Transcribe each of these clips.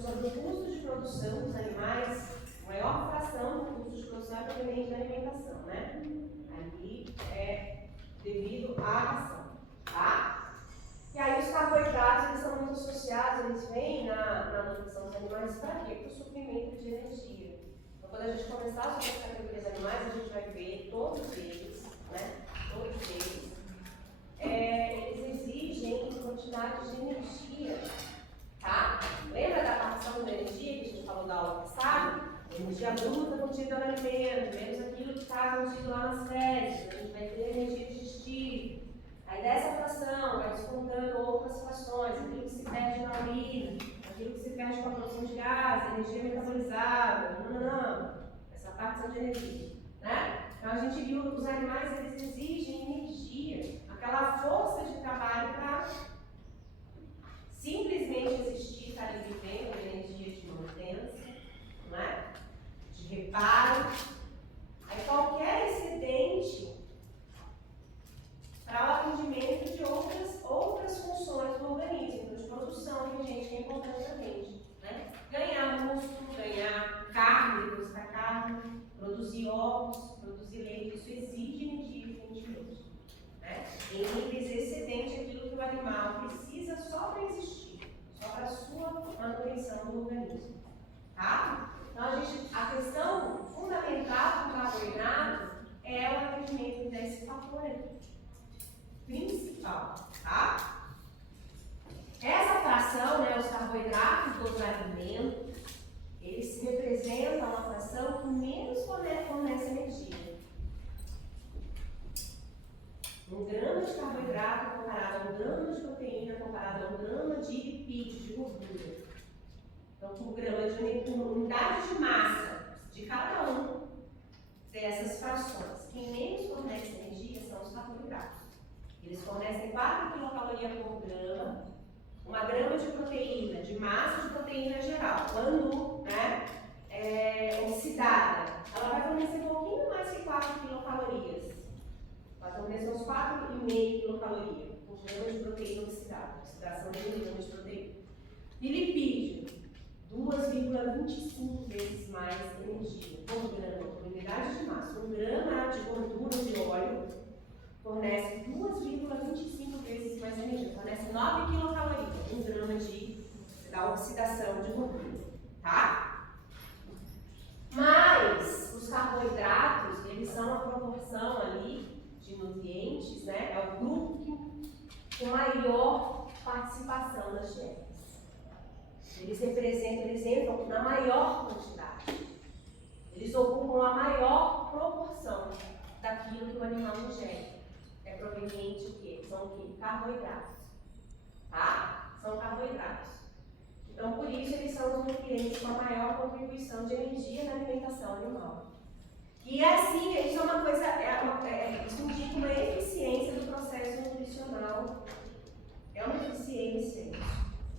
sobre o custo de produção dos animais, a maior fração do custo de produção é proveniente da alimentação, né? Ali é devido à ração, tá? E aí os carboidratos, eles são muito associados, eles vêm na nutrição dos animais para quê? Para o suprimento de energia. Então, quando a gente começar sobre as categorias animais, a gente vai ver todos eles, né? Todos eles, eles exigem quantidade de energia, tá? Lembra da partição da energia que a gente falou da aula passada? Energia bruta contida no alimento, menos aquilo que está contido lá nas fezes, a gente vai ter energia digestiva. Aí dessa fração vai descontando outras frações, aquilo que se perde na urina, aquilo que se perde com a produção de gás, energia metabolizada, essa partição de energia, né? Então a gente viu que os animais, eles exigem energia, aquela força de trabalho para simplesmente existir, estar ali vivendo, energia de manutenção, não é? De reparo. Aí qualquer excedente para o atendimento de outras funções do organismo, então de produção, que é importante também, né? Ganhar músculo, ganhar carne, depois da carne, produzir ovos, produzir leite, isso exige energia evidentemente, né? Em níveis excedentes aquilo que o animal precisa só para existir, só para a sua manutenção do organismo, tá? Então a questão fundamental do carboidrato é o atendimento desse fator aqui. Principal, tá? Essa fração, né, os carboidratos dos alimentos, eles representam a fração que menos fornece energia. 1 grama de carboidrato comparado a 1 grama de proteína comparado a 1 grama de lipídio, de gordura. Então, por grama de unidade de massa de cada um dessas frações, quem menos fornece energia são os carboidratos. Eles fornecem 4 quilocalorias por grama, 1 grama de proteína, de massa de proteína geral. Quando oxidada, ela vai fornecer um pouquinho mais que 4 quilocalorias. Vai fornecer uns 4,5 quilocalorias por grama de proteína oxidada. Oxidação de 1 grama de proteína. E lipídio, 2,25 vezes mais energia por grama, por unidade de massa. 1 grama de gordura de óleo fornece 2,25 vezes mais energia, fornece 9 quilocalorias, 1 grama da oxidação de gordura, tá? Mas os carboidratos, eles são a proporção ali de nutrientes, né? É o grupo com maior participação nas dietas. Eles entram na maior quantidade. Eles ocupam a maior proporção daquilo que o animal ingere. É proveniente o quê? São o quê? Carboidratos. Tá? São carboidratos. Então, por isso, eles são os nutrientes com a maior contribuição de energia na alimentação animal. E assim, isso é uma coisa, isso indica uma eficiência do processo nutricional. É uma eficiência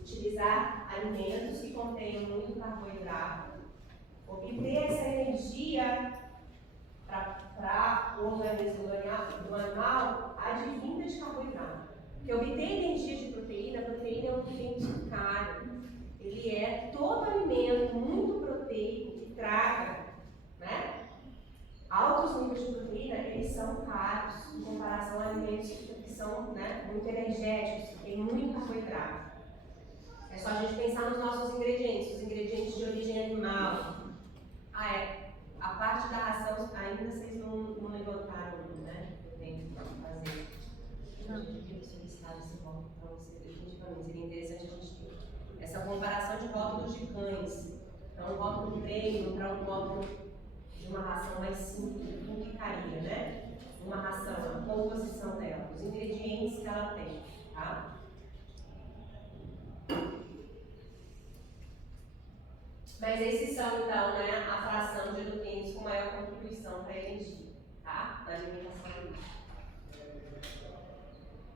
utilizar alimentos que contenham muito carboidrato, obter essa energia para o organismo do animal advinda de carboidrato. Porque obter energia de proteína, a proteína é um nutriente caro. Ele é todo alimento muito proteico que traga, né, altos níveis de proteína, eles são caros em comparação a alimentos que são, né, muito energéticos, que têm muito carboidrato. É só a gente pensar nos nossos ingredientes, os ingredientes de origem animal. A parte da ração, ainda vocês não levantaram, né? Eu tenho que fazer. Eu devia solicitar esse rótulo para vocês, definitivamente. Seria interessante a gente ter essa comparação de rótulos de cães. Então, um rótulo de treino para um rótulo de uma ração mais simples, o que ficaria, né? Uma ração, a composição dela, os ingredientes que ela tem, tá? Mas esses são, então, né, a fração de nutrientes com maior contribuição para a energia, tá? Na alimentação animal.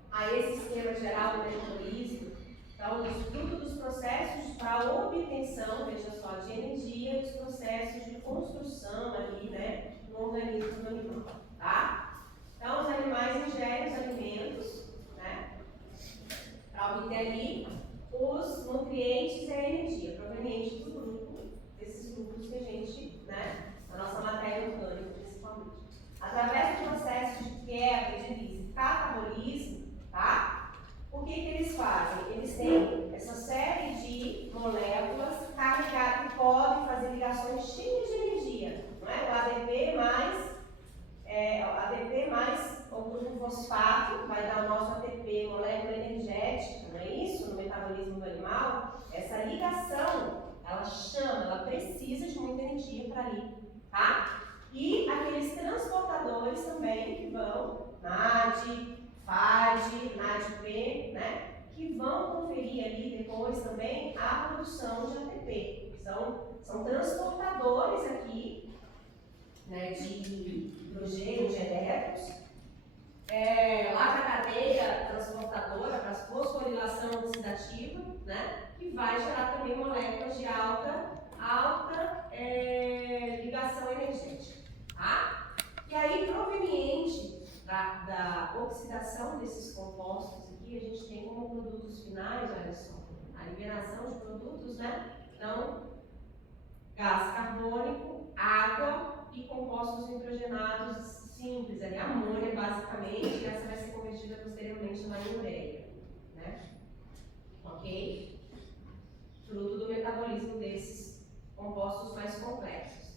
Aí esse esquema geral do metabolismo, então, o estudo dos processos para a obtenção, veja só, de energia, dos processos de construção ali, né, no organismo do animal, tá? Então, os animais ingerem os alimentos, né, para obter ali os nutrientes e a energia. ligação, ela precisa de muita energia para ali, tá? E aqueles transportadores também que vão, NAD, FAD, NADP, né? Que vão conferir ali depois também a produção de ATP. São transportadores aqui, né, de hidrogênio, de elétrons, lá para a cadeia transportadora, para a fosforilação oxidativa, né, que vai gerar também moléculas de alta ligação energética. Tá? E aí, proveniente da oxidação desses compostos aqui, a gente tem como produtos finais, olha só, a liberação de produtos, né? Então, gás carbônico, água e compostos nitrogenados simples, ali, amônia basicamente, e essa vai ser convertida posteriormente na ureia, né? Ok? Fruto do metabolismo desses compostos mais complexos.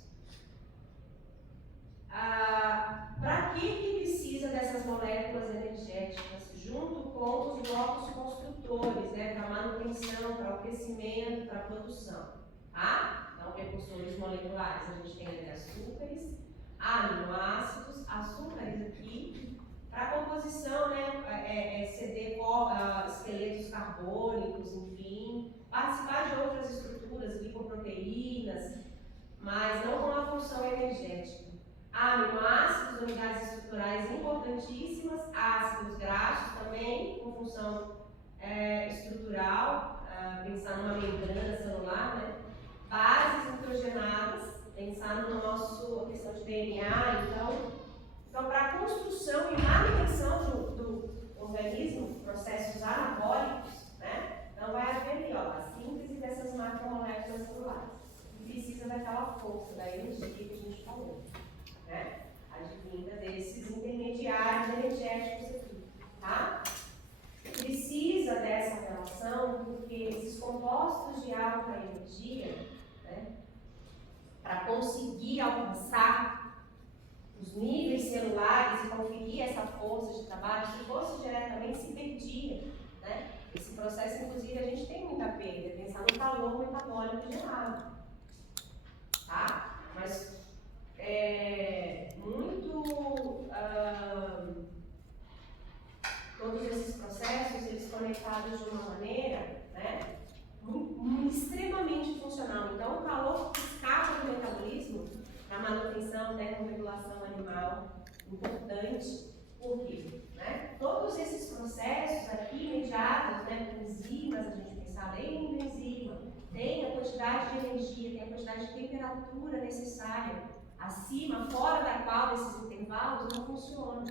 Para que precisa dessas moléculas energéticas junto com os blocos construtores, né? Para manutenção, para o crescimento, para a produção, tá? Então, precursores moleculares, a gente tem ali açúcares, aminoácidos, açúcares aqui, para a composição, né? Ceder esqueletos carbônicos, enfim, participar de outras estruturas, lipoproteínas, mas não com a função energética. Aminoácidos, unidades estruturais importantíssimas, ácidos graxos também, com função estrutural, pensar numa membrana celular, né? Bases nitrogenadas, pensar no nosso questão de DNA, então para a construção e manutenção do organismo, processos anabólicos, né? Então vai haver ali, a síntese dessas macromoléculas celulares, que precisa daquela força, da energia que a gente falou, né? Advinda desses intermediários energéticos aqui, tá? Precisa dessa relação porque esses compostos de alta energia, né, para conseguir alcançar os níveis celulares e conferir essa força de trabalho, se fosse diretamente, se perdia, né? Esse processo, inclusive, a gente tem muita perda, pensar no calor metabólico gerado, tá? Mas todos esses processos, eles conectados de uma maneira, né, extremamente funcional. Então, o calor escapa do metabolismo, a manutenção, né, com regulação animal, importante. Por quê? Né? Todos esses processos aqui mediados, né, por enzimas, a gente pensar além da enzima, tem a quantidade de energia, tem a quantidade de temperatura necessária, acima, fora da qual esses intervalos não funcionam,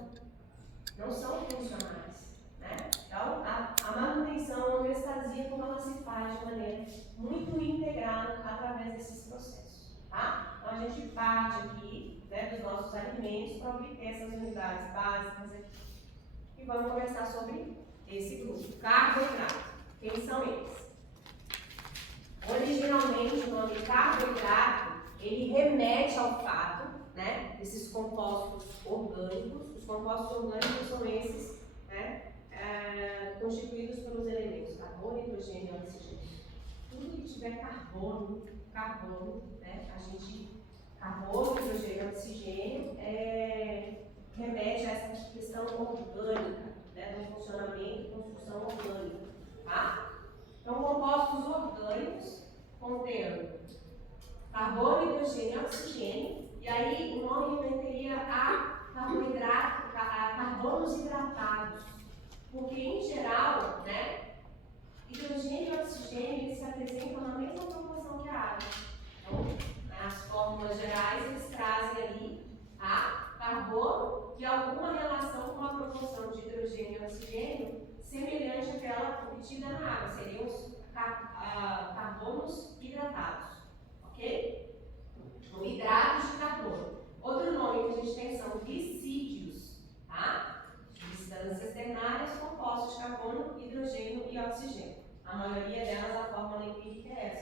não são funcionais, né? Então, a manutenção, a homeostasia, como ela se faz de maneira muito integrada através desses processos, tá? Então, a gente parte aqui, né, dos nossos alimentos para obter essas unidades básicas aqui. E vamos conversar sobre esse grupo, carboidrato. Quem são eles? Originalmente, o nome carboidrato, ele remete ao fato, né, desses compostos orgânicos. Os compostos orgânicos são esses, né, constituídos pelos elementos carbono, hidrogênio e oxigênio. Tudo que tiver carbono, né, carbono, hidrogênio e oxigênio remete a essa questão orgânica, né, do funcionamento e construção orgânica, tá? Então, compostos orgânicos contendo carbono, hidrogênio e oxigênio, e aí o nome remeteria a carboidrato, a carbonos hidratados, porque em geral, né, hidrogênio e oxigênio eles se apresentam na mesma proporção que a água. Então, nas fórmulas gerais eles trazem ali carbono e alguma relação com uma proporção de hidrogênio e oxigênio semelhante àquela obtida na água, seriam os carbonos hidratados, ok? Então, hidratos de carbono. Outro nome que a gente tem são glicídios, tá? Substâncias ternárias compostas de carbono, hidrogênio e oxigênio. A maioria delas, a fórmula empírica é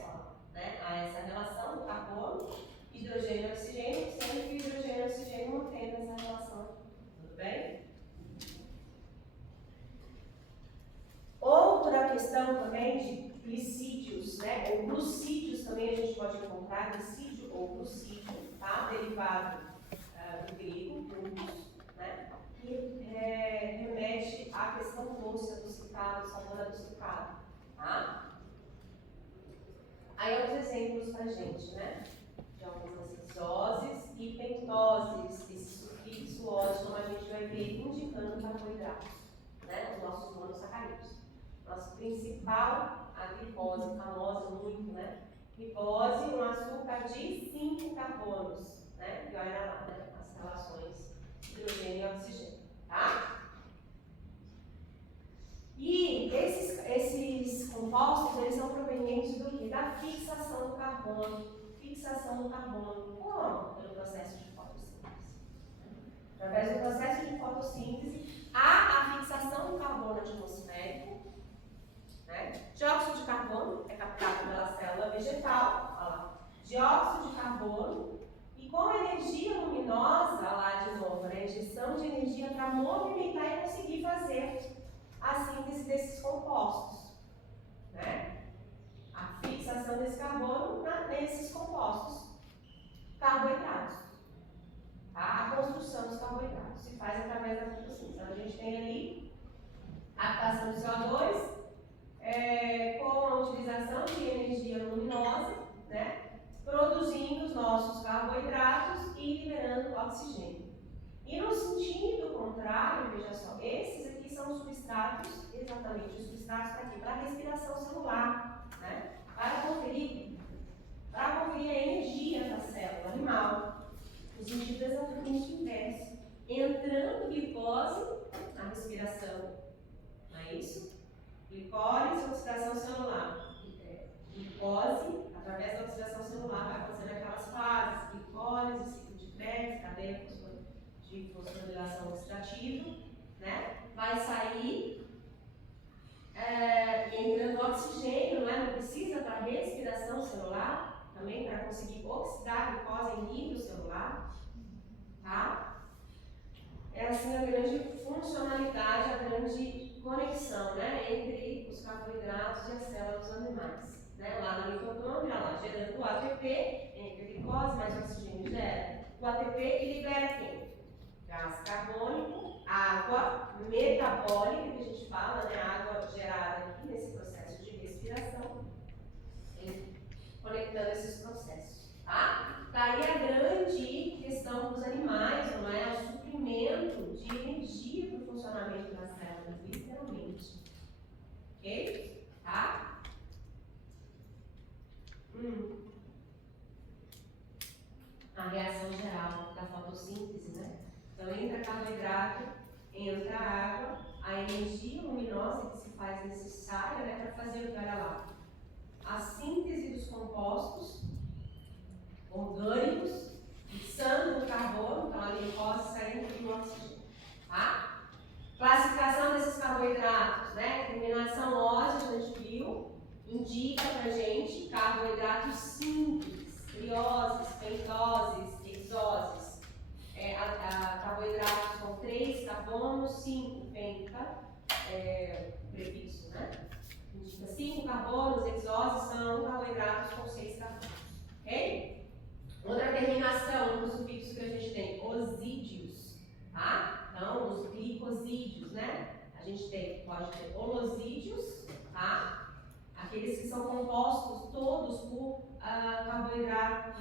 tá? Glicídio ou glucídio, tá? Derivado do grego, glucos, né? Que remete à questão doce, adocicado, sabor adocicado, tá? Aí outros exemplos pra gente, né? De algumas exoses e pentoses, esse sufixo ose, como a gente vai ver, indicando carboidratos, né? Os nossos monossacarídeos. Nosso principal, a glicose, famosa muito, né? Glicose, um açúcar de 5 carbonos, né? E olha lá, né? As relações hidrogênio e oxigênio, tá? E esses compostos, eles são provenientes do quê? Da fixação do carbono. Fixação do carbono. Como? Pelo processo de fotossíntese. Através do processo de fotossíntese, há a fixação do carbono atmosférico, né? Dióxido de carbono é captado pela célula vegetal, olha lá. Dióxido de carbono, e com a energia luminosa, olha lá de novo, né? Injeção de energia para movimentar e conseguir fazer a síntese desses compostos, né? A fixação desse carbono nesses compostos carboidratos, tá? A construção dos carboidratos se faz através da fotossíntese. Então a gente tem ali a captação do CO2 com a utilização de energia luminosa, né? Produzindo os nossos carboidratos e liberando oxigênio. E no sentido contrário, veja só, esses aqui são os substratos, exatamente os substratos para quê? Para a respiração celular, né? Para conferir a energia da célula animal. O sentido é exatamente inverso. Entrando glicose na respiração, não é isso? Glicólise, oxidação celular. Glicose, através da oxidação celular, vai acontecer aquelas fases: glicólise, ciclo de Krebs, cadeia de fosforilação oxidativa, né? Vai sair entrando oxigênio, né? Não precisa para respiração celular, também para conseguir oxidar a glicose em nível celular, tá? É assim a grande funcionalidade, a grande conexão, né? Entre os carboidratos e as células dos animais, né? Lá na mitocôndria, lá gerando o ATP, entre glicose mais oxigênio gera o ATP e libera quem? Gás carbônico, água metabólica, que a gente fala, né? Água gerada aqui nesse processo de respiração, conectando esses processos, tá? Daí a grande questão dos animais, não é? O suprimento de energia para o funcionamento das células, literalmente. Ok? Tá? A reação geral da fotossíntese, né? Então, entra carboidrato, entra água, a energia luminosa que se faz necessária, né, para fazer o que? Olha lá. A síntese dos compostos orgânicos, fixando o carbono, então a glicose saindo do oxigênio. Tá? Classificação desses carboidratos, né? Terminação óssea, a gente viu, indica pra gente carboidratos simples, trioses, pentoses, hexoses. Carboidratos com 3 carbonos, 5 penta, prefixo, né? Indica 5 carbonos, hexoses são carboidratos com 6 carbonos. Ok? Outra terminação do sufixo que a gente tem, osídeos, tá? Então, os glicosídeos, né? A gente pode ter holosídeos, tá? Aqueles que são compostos todos por carboidratos,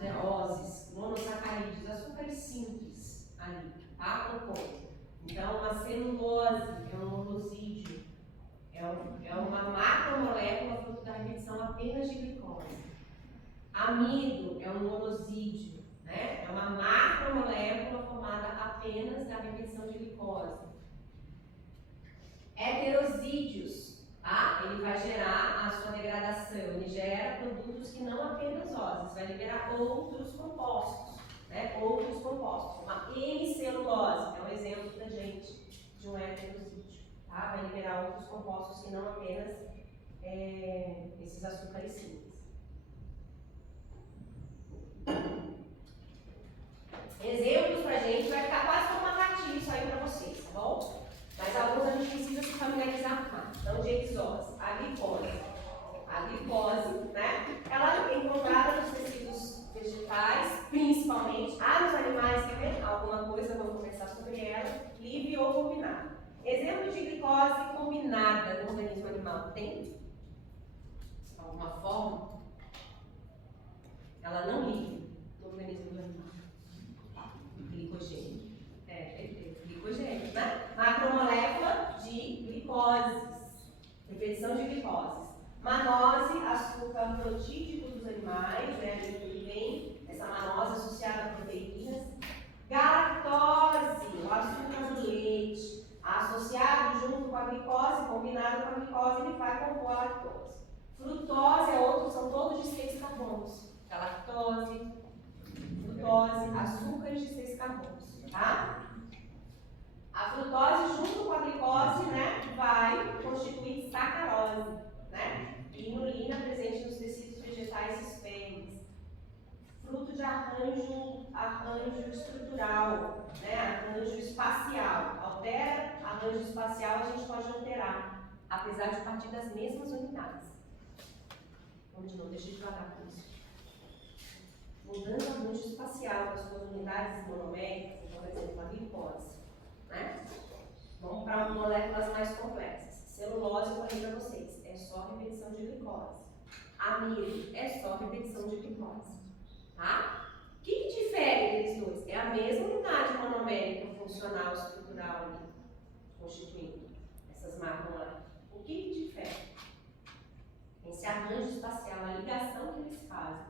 né? Oses, monossacarídeos, açúcares simples ali, tá? Composto. Então, uma celulose é um holosídeo, é uma macromolécula fruto da repetição apenas de glicose. Amido é um holosídeo, né? É uma macromolécula formada apenas da repetição de glicose. Heterosídeos, tá? Ele vai gerar a sua degradação, ele gera produtos que não apenas oses, vai liberar outros compostos, né? Outros compostos. Uma hemicelulose é um exemplo pra gente de um heterosídeo, tá? Vai liberar outros compostos que não apenas esses açúcares simples. Exemplos pra gente, vai ficar quase como uma cartilha isso aí pra vocês, tá bom? Mas alguns a gente precisa se familiarizar mais. Então, de hexose, a glicose, né? Ela tem atenta, de alguma forma, ela não liga no organismo do animal. Glicogênio. Perfeito. Glicogênio, né? Macromolécula de glicoses. Repetição de glicoses. Manose, açúcar protídico dos animais, né? Ali vem essa manose associada a proteínas. Galactose, o açúcar do leite, associado junto com a glicose, combinado com a glicose, ele vai compor a lactose. Frutose é outro, são todos de 6 carbonos. Galactose, frutose, açúcares de 6 carbonos, tá? A frutose junto com a glicose, né, vai constituir sacarose, né? Inulina presente nos tecidos vegetais espermes. Fruto de arranjo estrutural, né? Arranjo espacial. Altera arranjo espacial, a gente pode alterar, apesar de partir das mesmas unidades. Vamos de novo, deixa eu devagar com isso. Mudando o arranjo espacial das suas unidades monoméricas, então, por exemplo, a glicose, né? Vamos para moléculas mais complexas. Celulose, eu falei para vocês, é só repetição de glicose. Amido é só repetição de glicose. Tá? O que difere deles dois? É a mesma unidade monomérica funcional estrutural ali, constituindo essas macromoléculas. O que difere? Esse arranjo espacial, a ligação que eles fazem.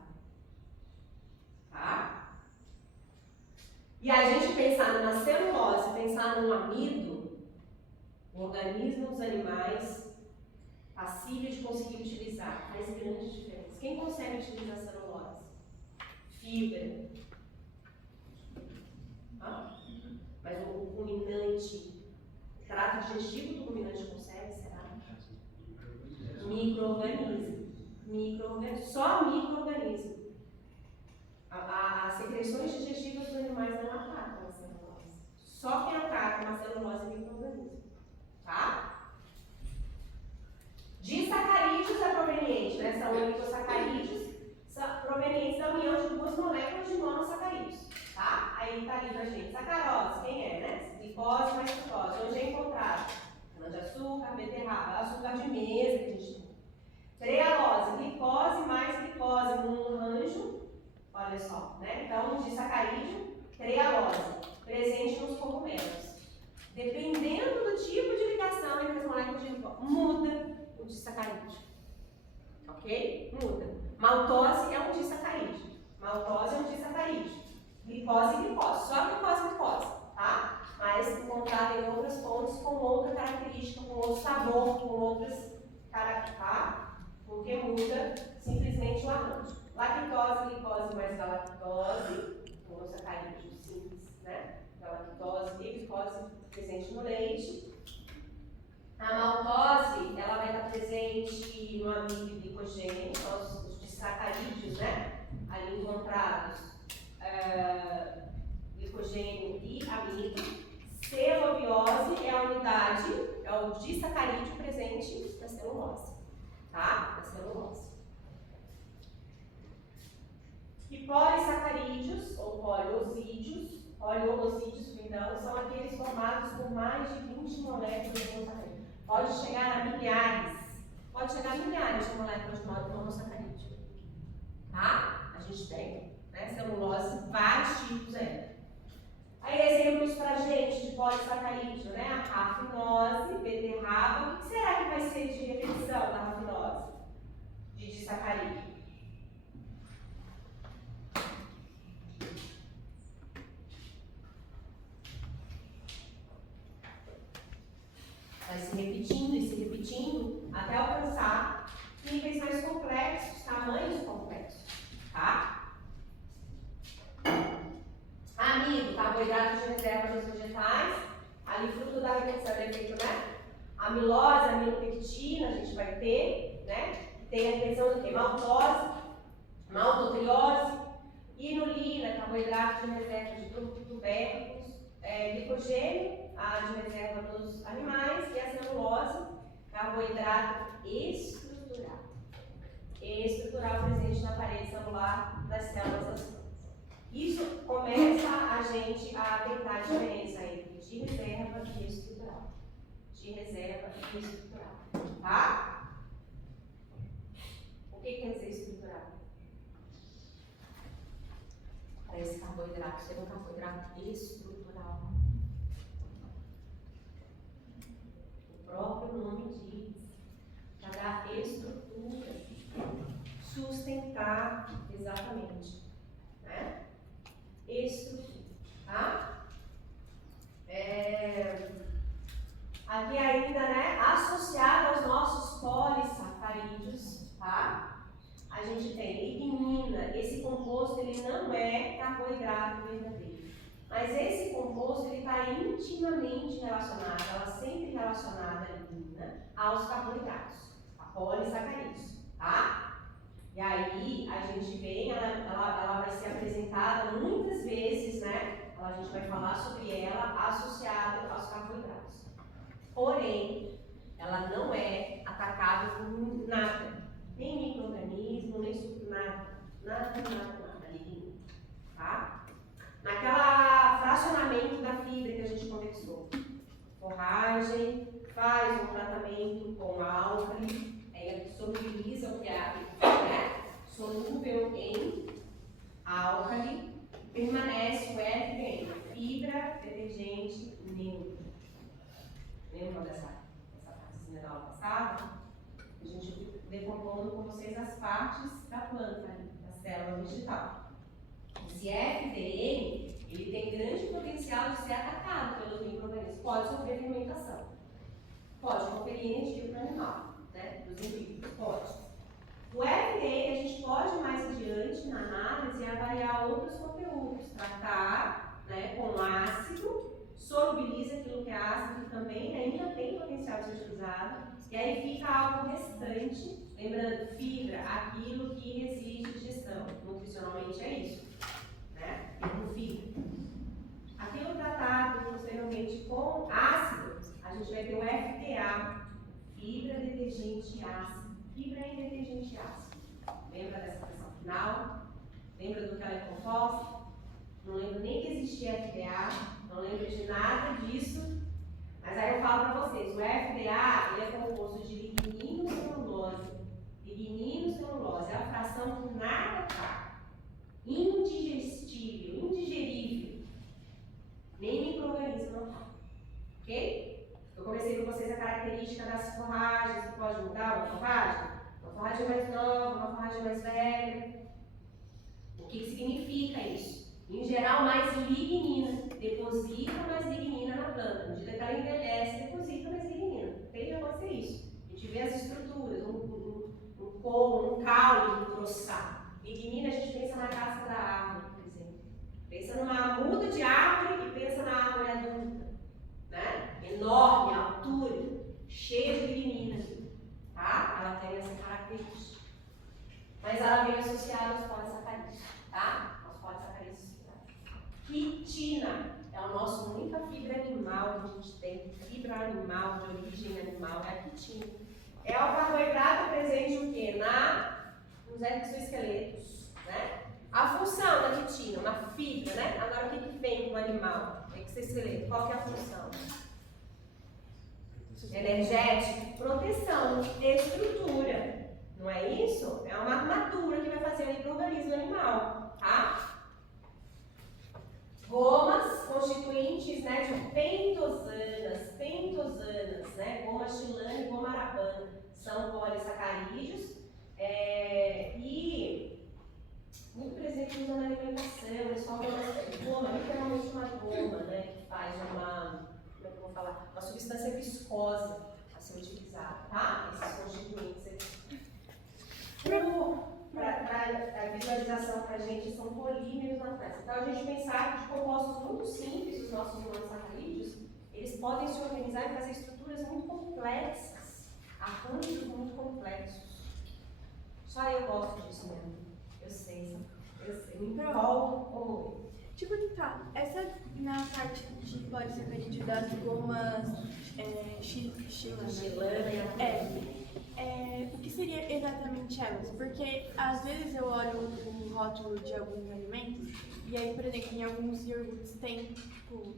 Tá? E a gente pensar numa celulose, pensar num amido, o organismo dos animais passível de conseguir utilizar, faz grande diferença. Quem consegue utilizar a celulose? Fibra. Mas o ruminante, o trato digestivo do ruminante consegue, será? Micro-organismo. Só micro-organismo. As secreções digestivas dos animais não atacam a celulose. Só quem ataca uma celulose é micro-organismo. Tá? Disacarídeos é proveniente, né? São oligosacarídeos provenientes da união de duas moléculas de monossacarídeos. Tá? Aí tá ali pra gente. Sacarose, quem é, né? Glicose mais frutose. Onde é encontrado? Cana-de-açúcar, beterraba, açúcar de mesa que a gente tem. Trealose, glicose mais glicose num arranjo. Olha só, né? Então, disacarídeo, trealose, presente nos cogumelos. Dependendo do tipo de ligação entre as moléculas de glicose, muda o disacarídeo. Ok? Muda. Maltose é um disacarídeo. Glicose e glicose. Só glicose e glicose, tá? Mas encontrado em outras fontes com outra característica, com outro sabor, com outras características, tá? Porque muda simplesmente o arranjo. Lactose, glicose mais galactose, monossacarídeo simples, né? Galactose e glicose presente no leite. A maltose, ela vai estar presente no amido e glicogênio, os disacarídeos, né? Ali encontrados glicogênio e amido. Celobiose é a unidade, é o disacarídeo presente na celulose, tá? Na celulose. E polissacarídeos, ou poliosídeos, perdão, são aqueles formados por mais de 20 moléculas de monossacarídeo. Pode chegar a milhares de moléculas de monossacarídeo. Tá? A gente tem, né, celulose, vários tipos aí. Aí exemplos pra gente de polissacarídeo, né? A rafinose, beterraba. O que será que vai ser de repetição da rafinose? De disacarídeo? Vai se repetindo e se repetindo até alcançar níveis mais complexos, tamanhos complexos, tá? Amido, carboidrato de reserva dos vegetais, ali fruto da repetição do efeito, né? Amilose, amilopectina, a gente vai ter, né? Tem a repetição do quê? Maltose, maltotriose, inulina, carboidrato de reserva de tubérculos, glicogênio, a de reserva dos animais, e a celulose, carboidrato estrutural. Estrutural presente na parede celular das células das plantas. Isso começa a gente a tentar a diferença entre de reserva e estrutural. De reserva e estrutural. Tá? O que quer dizer estrutural? Para esse carboidrato ser um carboidrato estrutural. O próprio nome diz, para dar estrutura, sustentar, exatamente, né? Estrutura, tá? Aqui ainda, né, associado aos nossos polissacarídeos, tá? A gente tem lignina. Esse composto ele não é carboidrato verdadeiro, mas esse composto ele está intimamente relacionado, ela sempre relacionada a lignina aos carboidratos, a polissacarídeos, tá? E aí a gente vem, ela vai ser apresentada muitas vezes, né? A gente vai falar sobre ela associada aos carboidratos. Porém, ela não é atacável por nada, nem micro-organismo, nem nada, lignina, tá? Naquela fracionamento da fibra que a gente conversou, forragem, faz um tratamento com álcali, solubiliza o que é, né? Solúvel em álcali, permanece o FDN, fibra detergente neutro. Lembram dessa partezinha da aula passada? A gente decompondo com vocês as partes da planta, da célula vegetal. Esse FDN, ele tem grande potencial de ser atacado pelos micro-organismos. Pode sofrer fermentação. Pode conferir energia para o animal, né? Dos indivíduos, pode. O FDN, a gente pode mais adiante na análise avaliar outros conteúdos, tratar, né, com ácido, solubiliza aquilo que é ácido, que também ainda tem potencial de ser utilizado, e aí fica algo restante, lembrando, fibra, aquilo que exige digestão, nutricionalmente é isso, né? Com fibra. Aquilo tratado posteriormente com ácido, a gente vai ter o FDA, fibra detergente ácido. Fibra em detergente ácido. Lembra dessa expressão final? Lembra do que ela é composta? Não lembro nem que existia FDA, não lembro de nada disso. Mas aí eu falo para vocês, o FDA ele é composto de ligninocelulose. Ligninocelulose é a fração que nada tá. Indigestível, indigerível. Nem micro-organismo não tá. Ok? Eu comecei com vocês a característica das forragens, que pode mudar uma forragem mais nova, uma forragem mais velha. O que significa isso? Em geral, mais lignina, deposita mais lignina na planta. À medida que ela envelhece, deposita mais lignina. Tem que acontecer isso. A gente vê as estruturas, um caule engrossado. Lignina, a gente pensa na casca da árvore, por exemplo. Pensa numa muda de árvore e pensa na árvore adulta. Né? Enorme, altura, cheia de lignina, tá? Ela tem essa característica. Mas ela vem associada aos polissacarídeos, tá? Aos polissacarídeos. Quitina é a nossa única fibra animal que a gente tem, fibra animal, de origem animal, é a quitina. É o carboidrato presente o quê? Nos exoesqueletos, né? A função da quitina, uma fibra, né? Agora o que vem com o animal? Exoesqueleto, qual que é a função? Energética, proteção, estrutura. Não é isso? É uma armadura que vai fazer ali para o organismo animal, tá? Gomas constituintes, né, de pentosanas, né? Goma chilana e goma arabana são polissacarídeos e muito presente na alimentação. Eles falam goma, literalmente uma goma, né, que faz uma, como é que eu vou falar? Uma substância viscosa a ser utilizada, tá? Esses constituintes aqui. A visualização para a gente são polímeros naturais. Então, a gente pensar que de compostos muito simples, os nossos monossacarídeos, eles podem se organizar e fazer estruturas muito complexas, arranjos muito complexos. Só eu gosto disso mesmo. Eu sei. Me empolgo. Tipo que tá, essa na parte de polissacarídeo das gomas chilana, o que seria exatamente elas? Porque às vezes eu olho o rótulo de alguns alimentos e aí, por exemplo, em alguns iogurtes tem tipo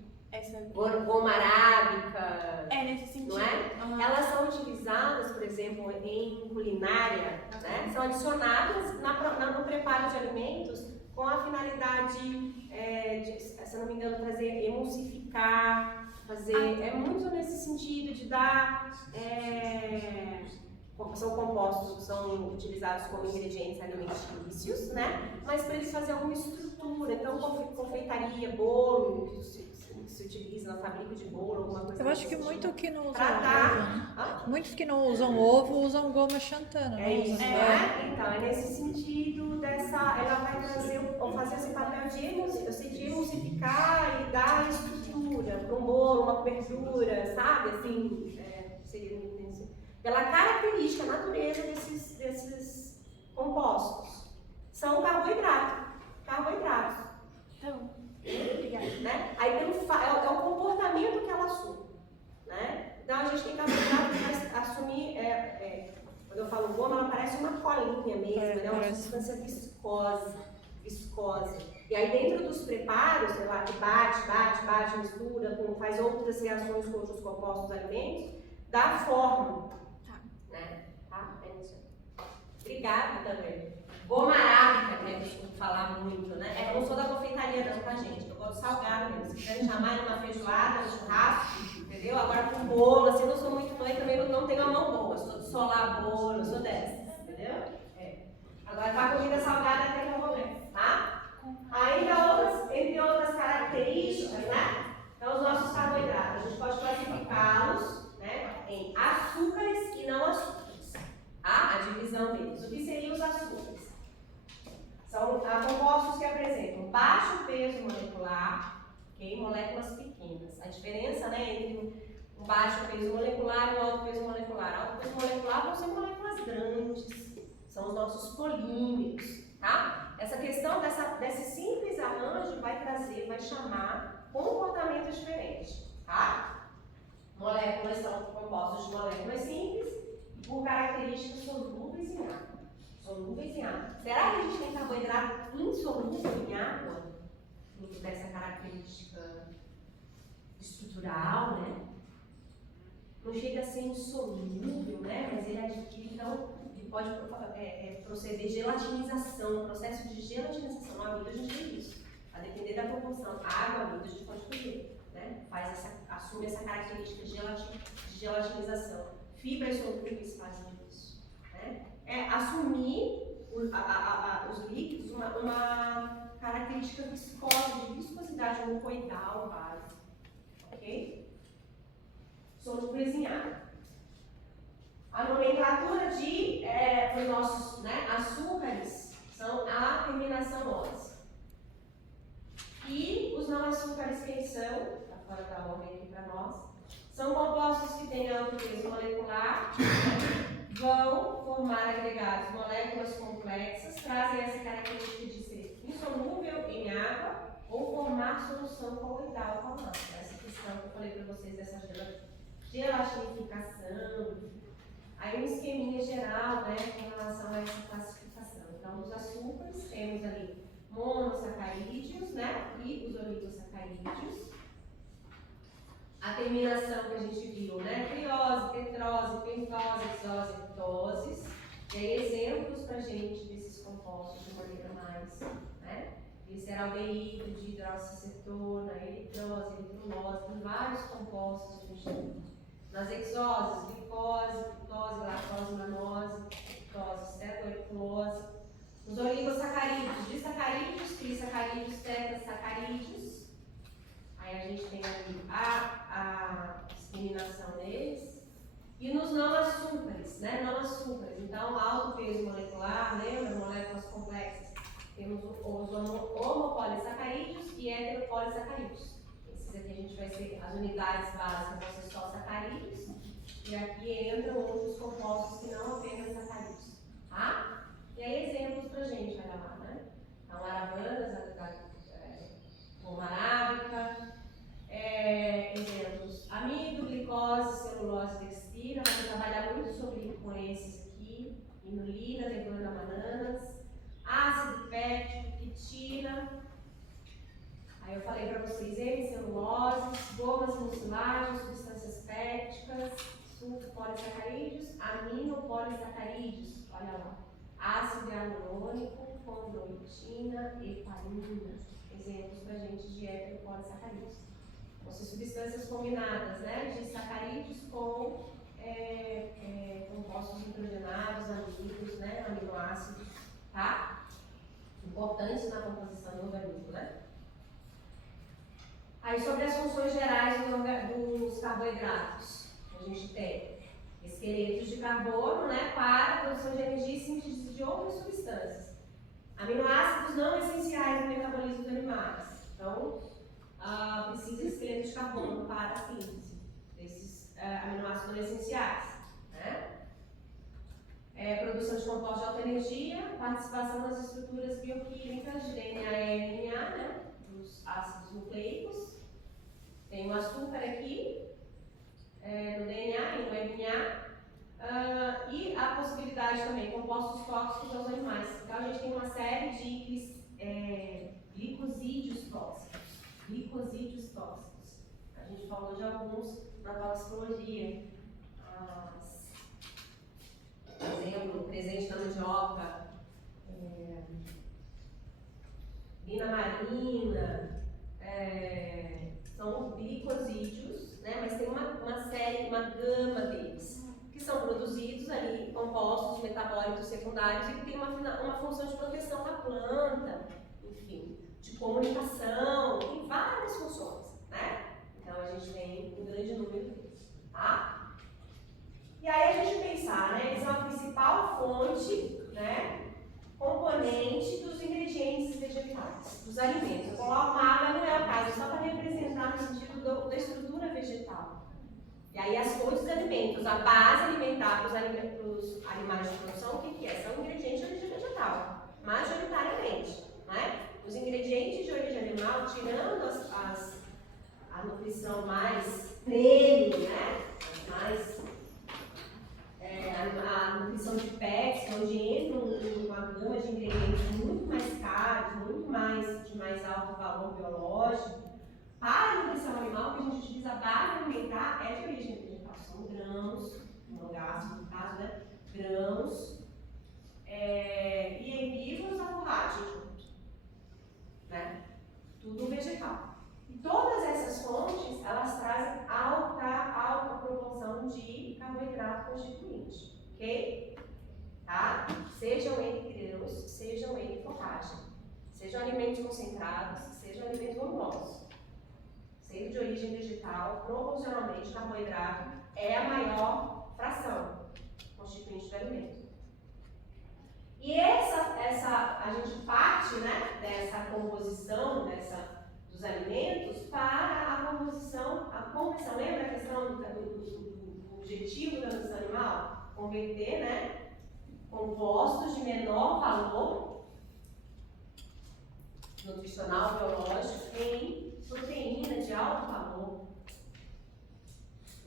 Goma arábica, É nesse sentido. não é? Aham. Elas são utilizadas, por exemplo, em culinária, né? São adicionadas no preparo de alimentos com a finalidade, de, se eu não me engano, trazer, emulsificar, fazer, é muito nesse sentido de dar, são compostos que são utilizados como ingredientes alimentícios, né? Mas para eles fazerem alguma estrutura, então confeitaria, bolo, que se utiliza no fabrico de bolo, alguma coisa. Eu acho que muito que não usam Pra ovo, dar. né? Muitos que não usam ovo usam goma xantana. É isso, né? Então, é nesse sentido dessa. Ela vai trazer, ou fazer esse papel de emulsificar e dar estrutura para um bolo, uma cobertura, sabe? Assim, seria pela característica, natureza desses compostos. São carboidratos. Então, obrigada. Né? Aí é o comportamento que ela assume. Né? Então a gente tem carboidrato que vai assumir, quando eu falo goma, ela parece uma colinha mesmo, né? Uma substância viscosa. E aí dentro dos preparos, sei lá, que bate, mistura, faz outras reações com outros compostos dos alimentos, dá forma. Né? Tá? É isso aí. Obrigada também. Goma arábica, que a gente costuma falar muito, né? Eu não sou da confeitaria não, tá, gente? Eu gosto de salgado mesmo. Se quiserem chamar numa feijoada, no churrasco, entendeu? Agora com bolo, assim, eu não sou muito mãe, também não tenho a mão boa. Eu sou de solar bolo, eu sou dessas, entendeu? Agora com a comida salgada até que eu vou ver, tá? Ainda entre outras características, né? Então, os nossos carboidratos, a gente pode classificá-los, né, em açúcares e não açúcares. Tá? A divisão deles. O que seriam os açúcares? São compostos que apresentam baixo peso molecular, okay? Moléculas pequenas. A diferença, né, entre um baixo peso molecular e um alto peso molecular. Alto peso molecular vão ser moléculas grandes, são os nossos polímeros. Tá? Essa questão desse simples arranjo vai chamar comportamentos diferentes. Tá? Moléculas são compostos de moléculas simples e por características solúveis em água. Será que a gente tem carboidrato insolúvel em água? Fruto dessa característica estrutural, né? Não chega a ser insolúvel, né? Mas ele adquire, então, ele pode proceder gelatinização, processo de gelatinização. No amido a gente tem isso. A depender da proporção água, amido, a gente pode fazer, né? Assume essa característica de gelatinização. Fibras solúveis fazem isso, né? Assumir os líquidos uma característica viscosa, de viscosidade mucoidal básica, ok? Solúveis em água. A nomenclatura dos nossos, né, açúcares são a terminação óssea. E os não açúcares, quem são? Está fora da ordem aqui para nós. São compostos que têm alto peso molecular, vão formar agregados, moléculas complexas, trazem essa característica de ser insolúvel em água ou formar solução coloidal com a água. Essa questão que eu falei para vocês dessa gelatinificação. Aí um esqueminha geral, né, com relação a essa classificação. Então, os açúcares, temos ali monossacarídeos, né, e os oligosacarídeos. A terminação que a gente viu, né? Triose, tetrose, pentose, hexose, octoses. E aí, exemplos pra gente desses compostos de maneira mais, né? Gliceraldeído, dihidroxicetona, eritrose, eritrulose, tem vários compostos que a gente tem. Nas hexoses, glicose, frutose, lactose, manose, fructose, cetoacidose. Nos oligosacarídeos, disacarídeos, trissacarídeos, tetrasacarídeos. Aí a gente tem ali a discriminação deles. E nos não açúcares, né? Não açúcares. Então, alto peso molecular, lembra? Moléculas complexas. Temos os homopolissacarídeos e heteropolissacarídeos. Esses aqui a gente vai ser, as unidades básicas vão ser só sacarídeos. E aqui entram outros compostos que não apenas sacarídeos. Tá? E aí, exemplos pra gente, olha lá, né? Então, aravanas, goma arábica, exemplos, amido, glicose, celulose, dextrina, vamos trabalhar muito com esses aqui, inulina, tetona, bananas, ácido péptico, quitina, aí eu falei para vocês, hemiceluloses, Olha lá. Ácido hialurônico, condroitina, heparina. Exemplos para a gente de heteropolissacarídeos. Vão ser substâncias combinadas, né? De sacarídeos com compostos nitrogenados, amigos, né? Aminoácidos, tá? Importantes na composição do organismo, né? Aí, sobre as funções gerais dos carboidratos, a gente tem esqueletos de carbono, né, para a produção de energia e síntese de outras substâncias. Aminoácidos não essenciais no metabolismo dos animais. Então, precisa de esqueleto de carbono para a síntese desses aminoácidos não essenciais. Né? Produção de compostos de alta energia, participação nas estruturas bioquímicas de DNA e RNA, né, dos ácidos nucleicos. Tem o açúcar aqui, no DNA e no RNA. E a possibilidade também, compostos tóxicos aos animais. Então, a gente tem uma série de glicosídeos tóxicos. Glicosídeos tóxicos. A gente falou de alguns na toxicologia. Por exemplo, presente na mandioca, marina, são glicosídeos, né? Mas tem uma série, uma gama deles, que são produzidos ali, compostos metabólicos secundários e que tem uma função de proteção da planta, enfim, de comunicação, tem várias funções, né? Então a gente tem um grande número deles, tá? E aí a gente pensar, né? Eles são a principal fonte, né? Componente dos ingredientes vegetais, dos alimentos. Eu coloco uma água, não é o caso, só para representar no sentido da estrutura vegetal. E aí as fontes dos alimentos, a base alimentar para os animais de produção, o que é? São ingredientes de origem vegetal, majoritariamente. Né? Os ingredientes de origem animal, tirando a nutrição mais premium, né? A nutrição de pets, onde entra uma gama de ingredientes muito mais caros, de mais alto valor biológico. Para a nutrição animal, que a gente utiliza a base alimentar é de origem vegetal. São grãos, monogástricos no caso, né? Grãos e herbívoros a forragem junto. Né? Tudo vegetal. E todas essas fontes, elas trazem alta proporção de carboidrato constituinte, ok? Tá? Sejam ele grãos, sejam ele forragem, sejam alimentos concentrados, sejam alimentos volumosos. Sendo de origem vegetal, proporcionalmente, carboidrato é a maior fração constituinte do alimento. E a gente parte, né, dessa composição dos alimentos para a conversão. Lembra a questão do objetivo da nutrição animal? Converter, né, compostos de menor valor nutricional, biológico, em proteína de alto valor.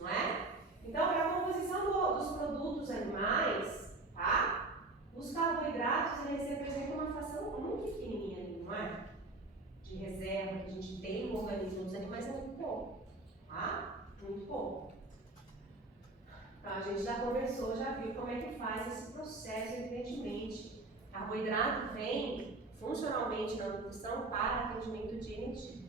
Não é? Então, para a composição dos produtos animais, tá? Os carboidratos, eles representam uma fração muito pequenininha ali, não é? De reserva que a gente tem no organismo dos animais é muito pouco, tá? Muito pouco. Então, a gente já conversou, já viu como é que faz esse processo, evidentemente. Carboidrato vem funcionalmente na nutrição para atendimento de energia.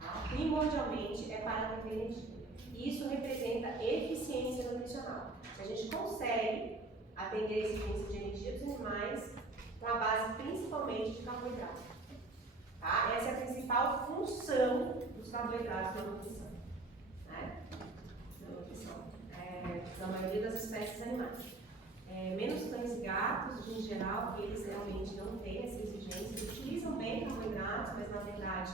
Tá? Primordialmente é para atender energia. Isso representa eficiência nutricional. Se a gente consegue atender a eficiência de energia dos animais com a base principalmente de carboidrato. Tá? Essa é a principal função dos carboidratos na nutrição. Né? Na nutrição. Na maioria das espécies animais. Menos cães e gatos, em geral, eles realmente não têm essa exigência. Eles utilizam bem carboidratos, mas na verdade,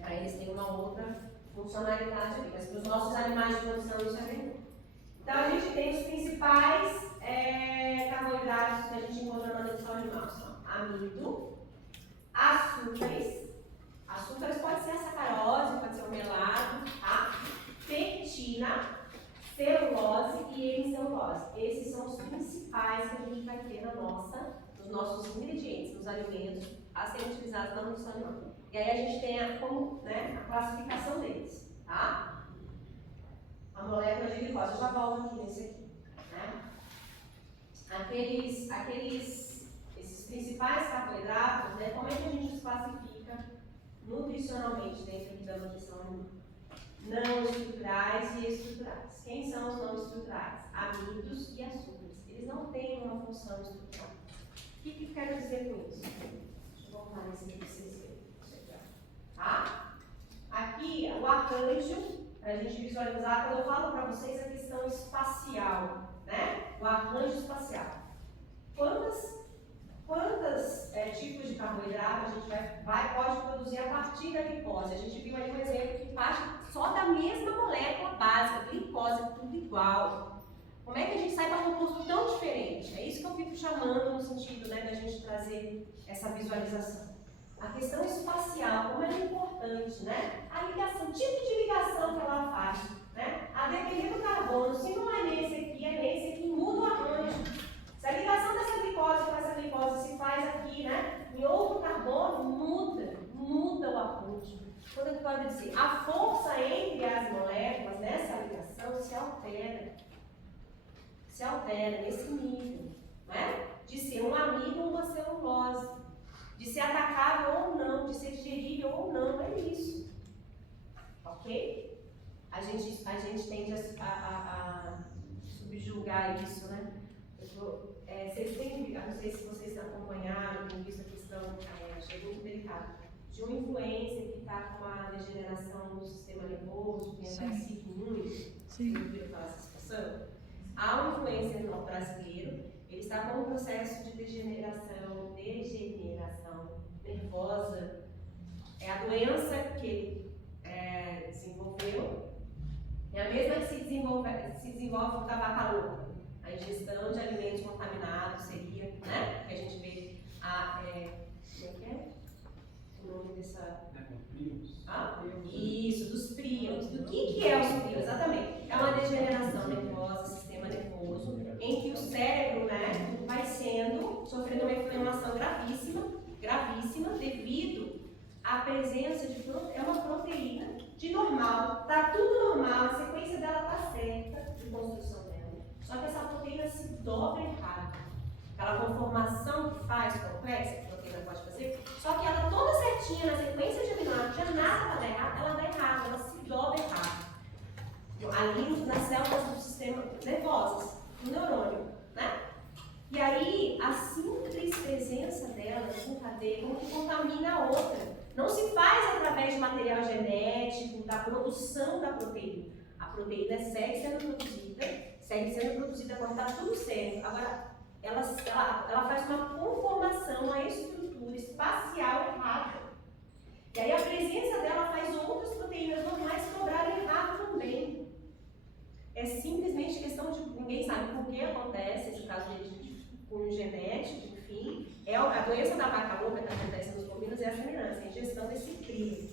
para eles tem uma outra funcionalidade ali. Mas para os nossos animais de produção, isso é melhor. Então, a gente tem os principais carboidratos que a gente encontra na nutrição animal. São amido, açúcares. Açúcares pode ser a sacarose, pode ser o melado, tá? Pectina, celulose e hemicelulose. Esses são os principais que a gente vai ter nos nossos ingredientes, nos alimentos a serem utilizados na nutrição animal. E aí a gente tem a classificação deles, tá? A molécula de glicose. Eu já volto aqui nesse aqui, né? esses principais carboidratos, né, como é que a gente os classifica nutricionalmente dentro da nutrição animal? Não estruturais e estruturais. Quem são os não estruturais? Amidos e açúcares. Eles não têm uma função estrutural. O que eu quero dizer com isso? Deixa eu voltar nesse aqui para vocês verem. Tá? Aqui, o arranjo, para a gente visualizar, quando eu falo para vocês a questão espacial, né? O arranjo espacial. Quantos tipos de carboidrato a gente pode produzir a partir da glicose? A gente viu aí um exemplo que parte só da mesma molécula básica, glicose, tudo igual. Como é que a gente sai para um composto tão diferente? É isso que eu fico chamando no sentido, né, da gente trazer essa visualização. A questão espacial, como é importante, né? A ligação, o tipo de ligação que ela faz, né? A depender do carbono, se não é nesse aqui, é nesse aqui, muda o arranjo. Se a ligação dessa glicose com essa glicose se faz aqui, né, em outro carbono, muda o arranjo. Quando eu quero dizer, a força entre as moléculas nessa ligação se altera nesse nível, né? De ser um amido ou uma celulose, de ser atacável ou não, de ser digerível ou não, é isso. Ok? A gente tende a subjugar isso, né? Vocês têm, não sei se vocês acompanharam, têm visto a questão, achei muito delicada, de um influencer que está com uma degeneração no sistema nervoso, que aparece muito, vocês ouviram falar essa situação? Há um influencer brasileiro, ele está com um processo de degeneração nervosa, é a doença que ele desenvolveu, é a mesma que se desenvolve com a vaca louca. A ingestão de alimentos contaminados seria, né? Que a gente vê como é que é? O nome dessa. Isso, dos prions. Do que é os prions? Exatamente. É uma degeneração nervosa, sistema nervoso, em que o cérebro, né, vai sofrendo uma inflamação gravíssima, devido à presença de uma proteína de normal. Tá tudo normal, a sequência dela tá certa de construção. Só que essa proteína se dobra errado. Aquela conformação que faz complexa, que a proteína pode fazer, só que ela toda certinha na sequência de aminoácidos, já nada vai dar errado, ela dá errado, ela se dobra errado. Ali nas células do sistema nervosas, do neurônio, né? E aí, a simples presença dela desencadeia como que contamina a outra. Não se faz através de material genético, da produção da proteína. A proteína segue sendo produzida quando está tudo certo. Agora, ela faz uma conformação, uma estrutura espacial errada. E aí a presença dela faz outras proteínas normais dobrarem errado também. É simplesmente questão de... Ninguém sabe por que acontece esse caso de cunho genético, enfim. É a doença da vaca louca que acontece nos bovinos é a semelhança, a ingestão desse prion.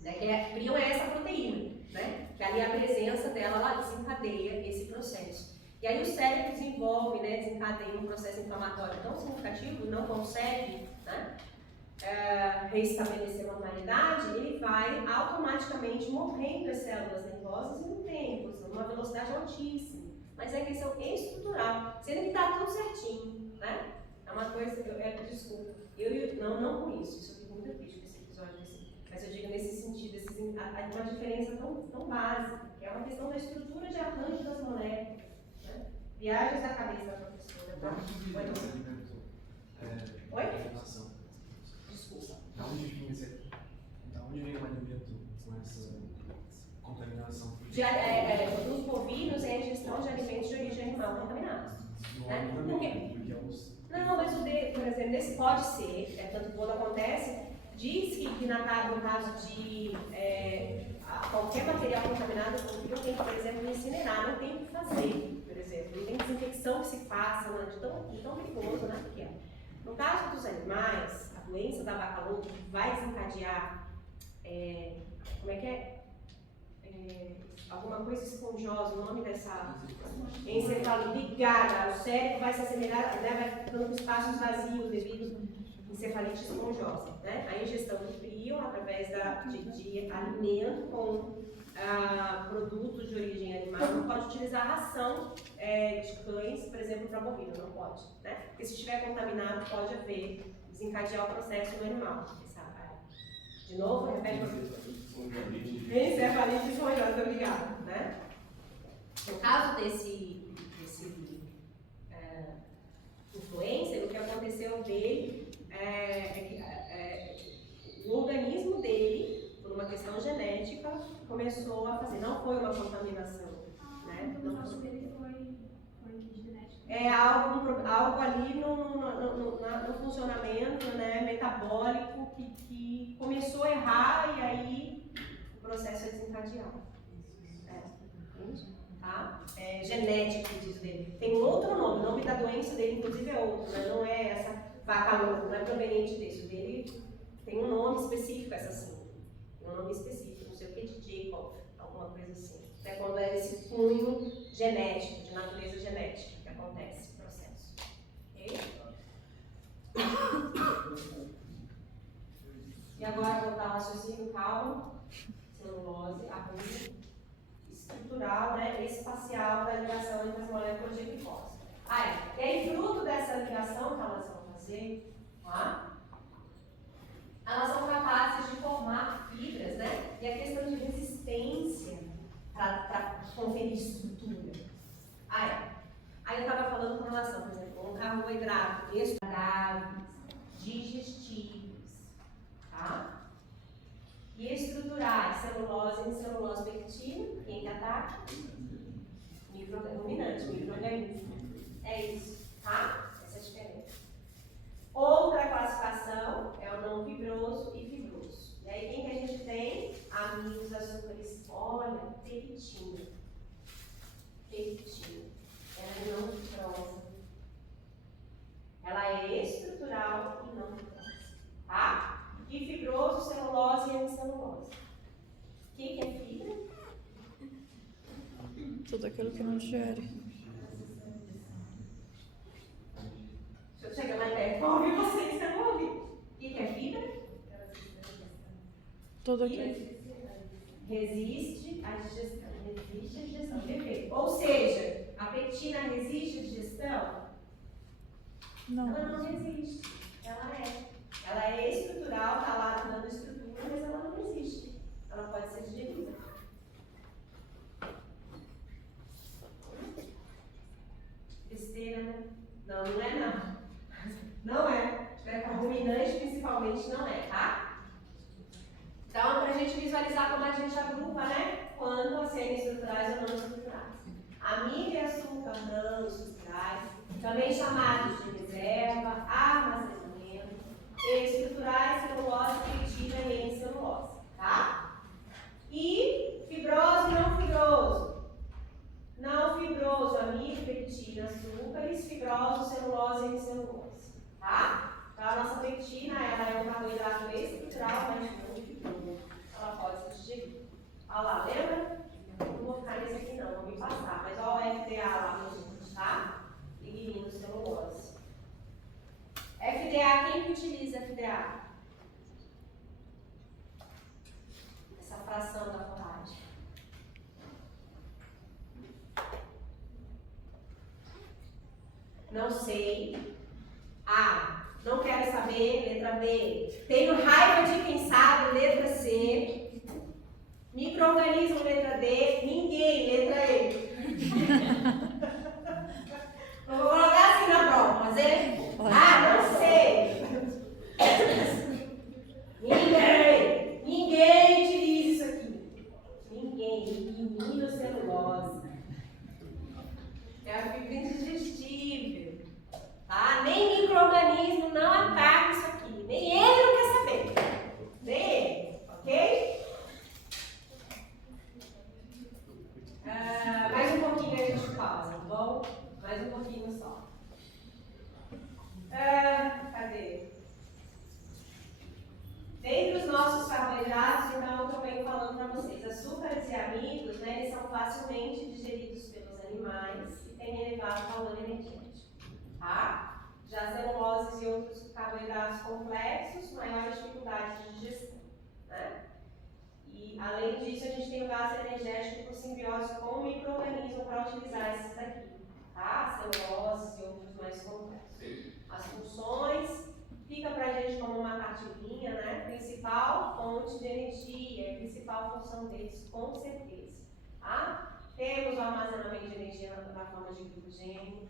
Né? Prion é essa proteína. Né? Que ali a presença dela lá desencadeia esse processo. E aí o cérebro desencadeia um processo inflamatório tão significativo, não consegue, né, reestabelecer a normalidade, ele vai automaticamente morrendo as células nervosas em um tempo, numa velocidade altíssima. Mas é questão estrutural, sendo que está tudo certinho, né? É uma coisa, desculpa, eu não com isso eu fico muito triste com esse episódio assim. Mas eu digo nesse sentido, uma diferença tão básica, que é uma questão da estrutura de arranjo das moléculas. Né? Viagens da cabeça da professora, tá? Oi? Desculpa. Da onde vem o alimento com essa contaminação? Dos bovinos é a ingestão de alimentos de origem animal contaminados. Né? Por quê? Não, mas por exemplo, nesse pode ser, tanto quando acontece. Diz que no caso de qualquer material contaminado, eu tenho que, por exemplo, incinerar, não tem o que fazer, por exemplo. Não tem desinfecção que se faça, né, de tão perigoso, né, que é. No caso dos animais, a doença da vaca louca vai desencadear, alguma coisa esponjosa, o nome dessa encefalite, o cérebro vai se assemelhar, né, vai ficando com espaços vazios devido encefalite esponjosa, né? A ingestão de prion através de alimento com produtos de origem animal, não pode utilizar ração de cães, por exemplo, para bovino, não pode, né? Porque se estiver contaminado, pode haver, desencadear o processo no animal. De novo, repete. Encefalite esponjosa, obrigada, né? No caso desse influencer, o que aconteceu dele o organismo dele, por uma questão genética, começou a fazer. Não foi uma contaminação, né? O negócio dele foi genético. É algo ali no funcionamento, né, metabólico que começou a errar e aí o processo é desencadeado. Entende? Tá? É genético, diz dele. Tem um outro nome, o nome da doença dele, inclusive, é outro, né? Não é essa vaca louca, não é proveniente disso. Dele tem um nome específico, essa sim. Tem um nome específico, não sei o que, de Jacob, alguma coisa assim. É quando é esse cunho genético, de natureza genética, que acontece o processo. Ok? E agora voltar ao raciocínio, calma. Celulose, arrumo estrutural, né, espacial da ligação entre as moléculas de glicose. E aí, fruto dessa ligação que elas vão fazer, tá? Elas são capazes de formar fibras, né? E a questão de resistência para conferir estrutura. Aí eu estava falando com relação, por exemplo, um carboidrato estruturáveis, digestíveis, tá? E estruturais, celulose e celulose pectina, quem que ataca? Ruminante, micro-organismo. É isso, tá? Essa é a diferença. Outra classificação é o não fibroso e fibroso. E aí quem que a gente tem? Amigos, açúcares, olha, pectina. Pectina. Ela é não fibrosa. Ela é estrutural e não fibrosa, tá? E fibroso, celulose e hemicelulose. O que é fibra? Tudo aquilo que não digere. Deixa eu chegar mais perto para ouvir vocês, que eu não ouvi. O que é fibra? Tudo aquilo. Resiste à digestão. Resiste à digestão. Perfeito. Ou seja, a pectina resiste à digestão? Não. Ela não resiste. Ela é estrutural, está lá dando estrutura, mas ela não resiste. Ela pode ser digerida. Besteira, né? Não, não é não. Não é. Para ruminante, principalmente, não é, tá? Então, para a gente visualizar como a gente agrupa, né? Quanto a serem estruturais ou não estruturais. Amido e açúcar não estruturais, também chamados de reserva, armazenamento, estruturais, celulose, pectina e hemicelulose, tá? E fibroso e não fibroso. Não fibroso, amido, pectina, açúcares, fibroso, celulose e hemicelulose, tá? Então, a nossa pectina, ela é um carboidrato estrutural, mas não fibroso. Ela pode ser digerida. Olha lá, lembra? Não vou ficar nesse aqui não, vou me passar. Mas olha o FDA lá no gente, tá? Lignino, celulose. FDA, quem que utiliza FDA? Essa fração da forragem. Não sei. A. Não quero saber. Letra B. Tenho raiva de quem sabe. Letra C. Micro-organismo. Letra D. Ninguém. Letra E. Não vou colocar assim na prova, fazer? Não sei. Ninguém utiliza isso aqui. Ninguém. Lignocelulose. É a fibra indigestível. Tá? Nem micro-organismo não ataca isso aqui. Nem ele não quer saber. Nem ele. Ok? Mais um pouquinho a gente pausa, tá bom? Mais um pouquinho só. Cadê? Dentre os nossos carboidratos, então, que eu venho falando para vocês, açúcares e amidos, né, eles são facilmente digeridos pelos animais e têm elevado valor energético. Tá? Já celuloses e outros carboidratos complexos, maior dificuldade de digestão. Né? E, além disso, a gente tem o gás energético por simbiose com o micro-organismo para utilizar esses daqui, tá? Celuloses e outros mais complexos. As funções, fica para a gente como uma cartilinha, né? Principal fonte de energia, principal função deles, com certeza, tá? Temos o armazenamento de energia na forma de glicogênio,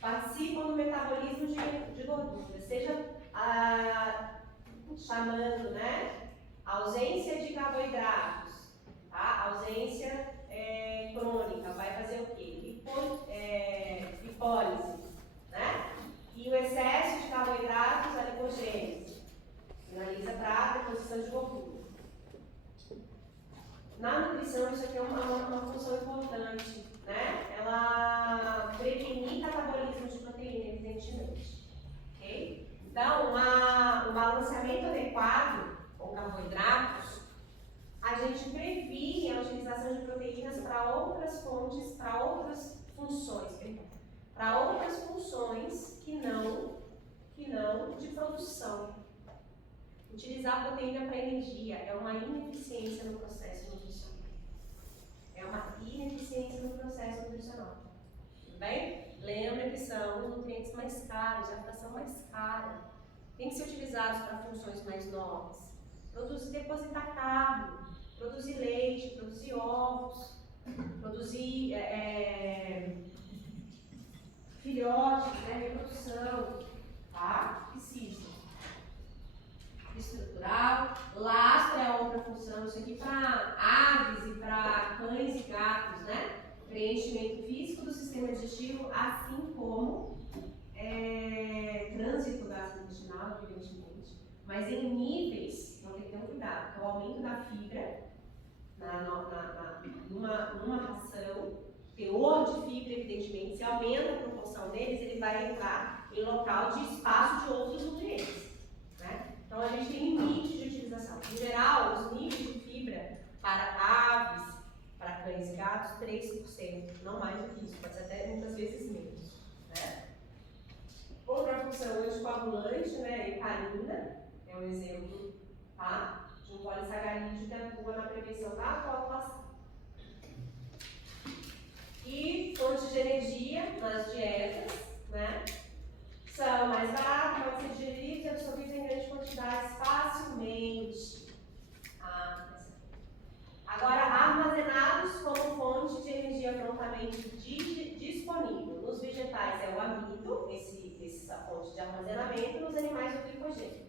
participam do metabolismo de gordura, seja chamando, né? Ausência de carboidratos, tá? Ausência crônica, vai fazer o quê? Lipólise, né? E o excesso de carboidratos, a lipogênese, finaliza para a deposição de gordura. Na nutrição, isso aqui é uma função importante, né? Ela prevenir catabolismo de proteína, evidentemente, ok? Então, o balanceamento adequado com carboidratos, a gente previne a utilização de proteínas para outras fontes, para outras funções, para outras funções que não de produção. Utilizar proteína para energia é uma ineficiência no processo nutricional. É uma ineficiência no processo nutricional. Tudo bem? Lembra que são os nutrientes mais caros, a fração mais cara. Tem que ser utilizados para funções mais nobres. Depositar carne, produzir leite, produzir ovos, produzir filhotes, né, reprodução, tá? Precisa. Estrutural, lastro é outra função, isso aqui para aves e para cães e gatos, né? Preenchimento físico do sistema digestivo, assim como trânsito gastrointestinal, evidentemente, mas em níveis, então tem que ter um cuidado, que é o aumento da fibra numa ração, teor de fibra, evidentemente, se aumenta a proporção deles, ele vai entrar em local de espaço de outros nutrientes, né? Então a gente tem limite de utilização. Em geral, os níveis de fibra para aves, para cães e gatos, 3%, não mais do que isso, pode ser até muitas vezes menos, né? Outra função anticoagulante, né, heparina, é um exemplo, tá? De um polissacarídeo que atua na prevenção da coagulação. E fontes de energia nas dietas, né? São mais baratos, podem ser digeridos e absorvidos em grandes quantidades facilmente. Agora, armazenados como fonte de energia prontamente disponível. Nos vegetais é o amido, essa fonte de armazenamento, nos animais o glicogênio.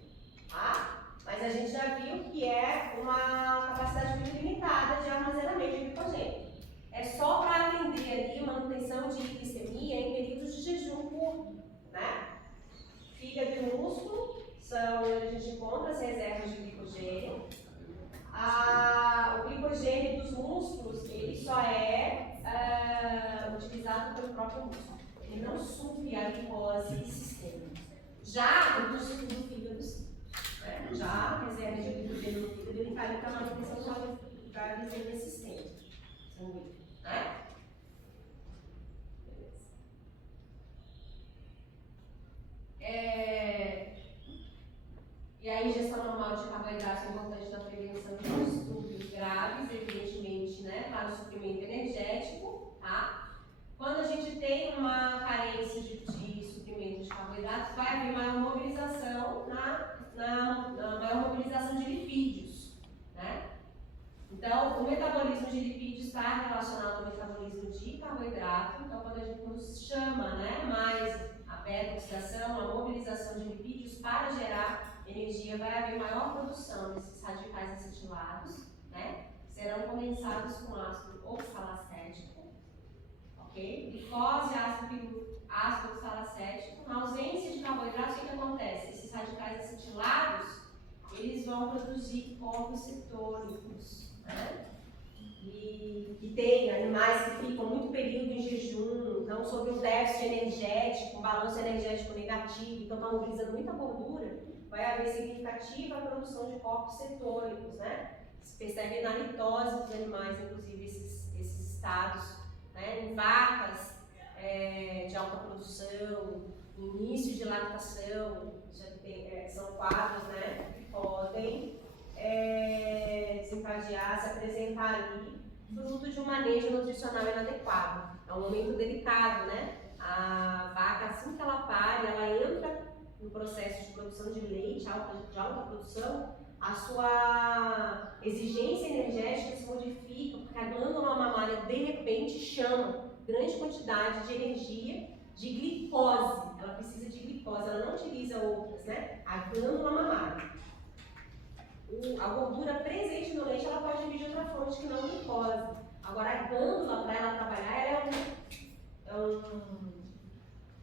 Tá? Mas a gente já viu que é uma capacidade muito limitada de armazenamento de glicogênio. É só para atender ali manutenção de glicemia em períodos de jejum curto, né? Fígado e músculo são onde a gente encontra as reservas de glicogênio. O glicogênio dos músculos, ele só é utilizado pelo próprio músculo. Ele não supre a glicose sistêmica. Já o do fígado, né? Já a reserva de glicogênio no fígado, ele está ali para manutenção só da glicemia sistêmica. Né? E a ingestão normal de carboidratos é importante na prevenção de distúrbios graves, evidentemente, né, para o suprimento energético, tá? Quando a gente tem uma carência de suprimento de carboidratos, vai haver maior mobilização maior mobilização de lipídios, né? Então, o metabolismo de lipídios está relacionado ao metabolismo de carboidrato. Então, quando a gente chama, né, mais a beta-oxidação, a mobilização de lipídios para gerar energia, vai haver maior produção desses radicais acetilados, né? Serão condensados com ácido oxalacético, ok? Glicose, ácido oxalacético. Na ausência de carboidratos, o que acontece? Esses radicais acetilados, eles vão produzir corpos cetônicos, né? E tem animais que ficam muito período em jejum, então sobre um déficit energético, um balanço energético negativo, então está mobilizando muita gordura, vai haver significativa produção de corpos cetônicos, né? Se percebe na litose dos animais, inclusive esses estados, né? Em vacas de alta produção, início de lactação, já tem, são quadros, né? Que podem desencadear, se apresentar ali, fruto de um manejo nutricional inadequado. É um momento delicado, né? A vaca, assim que ela pare, ela entra no processo de produção de leite, de alta produção, a sua exigência energética se modifica, porque a glândula mamária, de repente, chama grande quantidade de energia de glicose. Ela precisa de glicose, ela não utiliza outras, né? A glândula mamária. A gordura presente no leite, ela pode vir de outra fonte que não glicose. Agora, a glândula, para ela trabalhar, ela é um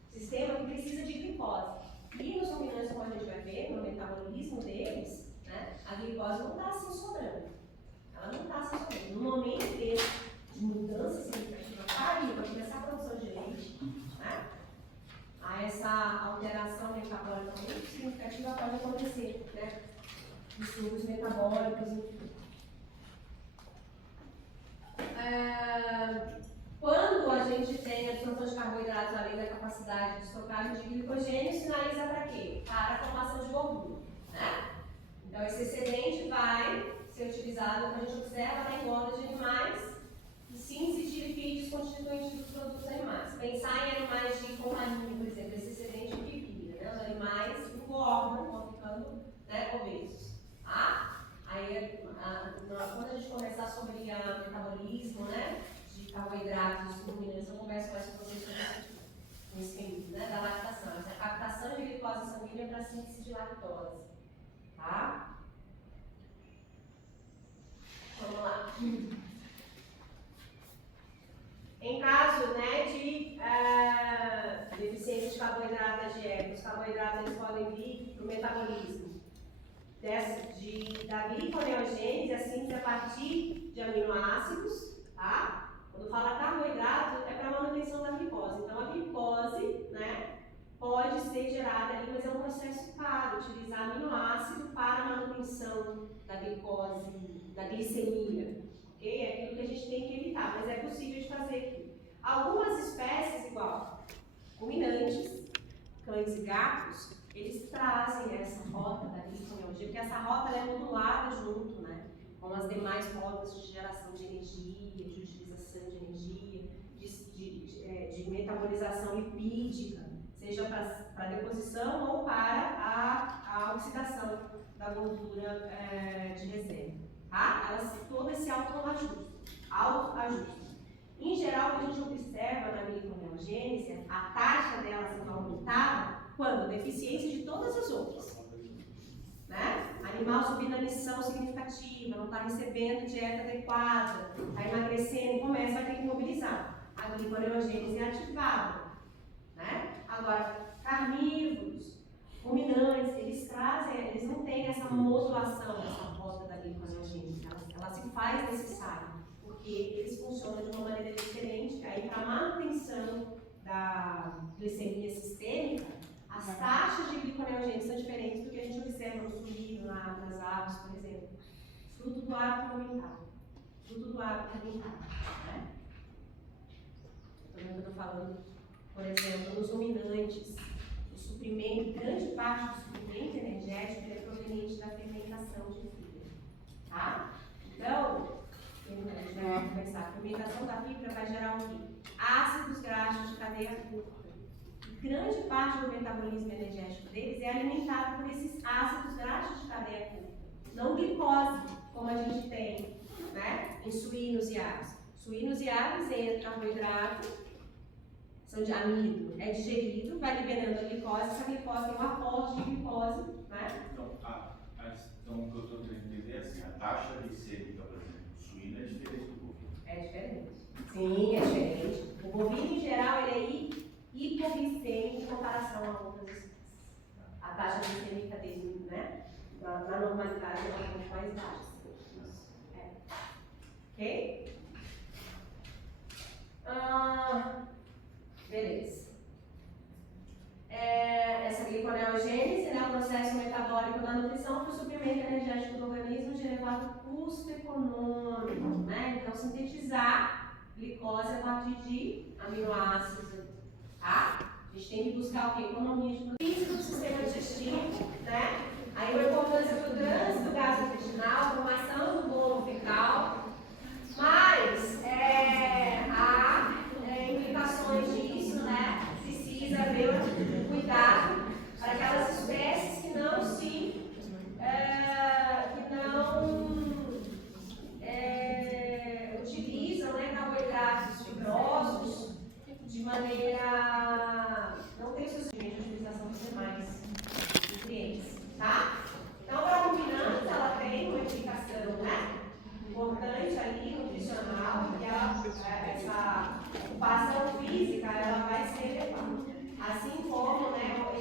sistema que precisa de glicose. E nos ruminantes, como a gente vai ver, no metabolismo deles, né, a glicose não está assim sobrando. Ela não está assim sobrando. No momento de mudança significativa para ali, para começar a produção de leite, né, essa alteração metabólica muito significativa pode acontecer, né? Distúrbios metabólicos, enfim. Quando a gente tem a absorção de carboidratos além da capacidade de estocagem de glicogênio, sinaliza para quê? Para a formação de gordura, né? Então, esse excedente vai ser utilizado, como a gente observa, na engorda de animais e síntese de lipídios constituintes dos produtos animais. Pensar em animais de companhia, por exemplo, esse excedente que vira, né? Os animais engordam, vão ficando, né, obesos. Aí, quando a gente conversar sobre o metabolismo, né, de carboidratos ruminantes, eu converso mais com vocês sobre esse período, né, da lactação. Essa captação de glicose sanguínea para síntese de lactose. Tá? Vamos lá. Em caso, né, de deficiência de carboidrato da dieta, os carboidratos eles podem vir para o metabolismo da gliconeogênese, a síntese a partir de aminoácidos, tá? Quando fala carboidrato, é para a manutenção da glicose. Então, a glicose, né, pode ser gerada ali, mas é um processo caro, utilizar aminoácido para a manutenção da glicose, da glicemia, ok? É aquilo que a gente tem que evitar, mas é possível de fazer aqui. Algumas espécies, igual ruminantes, cães e gatos, eles trazem essa rota da gliconeogênese, porque essa rota ela é modulada junto, né, com as demais rotas de geração de energia, de utilização de energia, de metabolização lipídica, seja para deposição ou para a oxidação da gordura de reserva. Tá? Todo esse autoajuste. Em geral, o que a gente observa na gliconeogênese, a taxa dela sendo aumentada quando? Deficiência de todas as outras. Né? Animal subindo a missão significativa, não está recebendo dieta adequada, está emagrecendo, começa a ter que mobilizar. A gliconeogênese é ativada. Né? Agora, carnívoros, ruminantes, eles não têm essa modulação dessa rota da gliconeogênese, ela se faz necessária, porque eles funcionam de uma maneira diferente. Aí, para a manutenção da glicemia sistêmica, as taxas de gliconeogênese são diferentes do que a gente observa no suíno, nas aves, por exemplo. Fruto do hábito alimentar. Né? Eu estou falando, por exemplo, nos ruminantes, o suprimento, grande parte do suprimento energético é proveniente da fermentação de fibra. Tá? Então, a gente vai conversar, a fermentação da fibra vai gerar o quê? Ácidos graxos de cadeia curta. Grande parte do metabolismo energético deles é alimentado por esses ácidos graxos de cadeia curta, não glicose, como a gente tem, né, em suínos e aves. Suínos e aves entra carboidrato, são de amido, é digerido, vai liberando a glicose, essa glicose tem um aporte de glicose, né? Então, o que eu estou querendo entender é assim, a taxa glicêmica, por exemplo, do suíno é diferente do bovino. É diferente. Sim, é diferente. O bovino, em geral, ele é hipoglicêmico em comparação a outras espécies. A taxa glicêmica dele, né, na normalidade, é um pouco mais baixa. Ok? Beleza. Essa gliconeogênese, né, o processo metabólico da nutrição para o suprimento energético do organismo de elevado custo econômico, né? Então, sintetizar glicose a partir de aminoácidos. Tá? A gente tem que buscar o que? Economia de física do sistema digestivo, né? Aí uma importância para o trânsito gastrointestinal,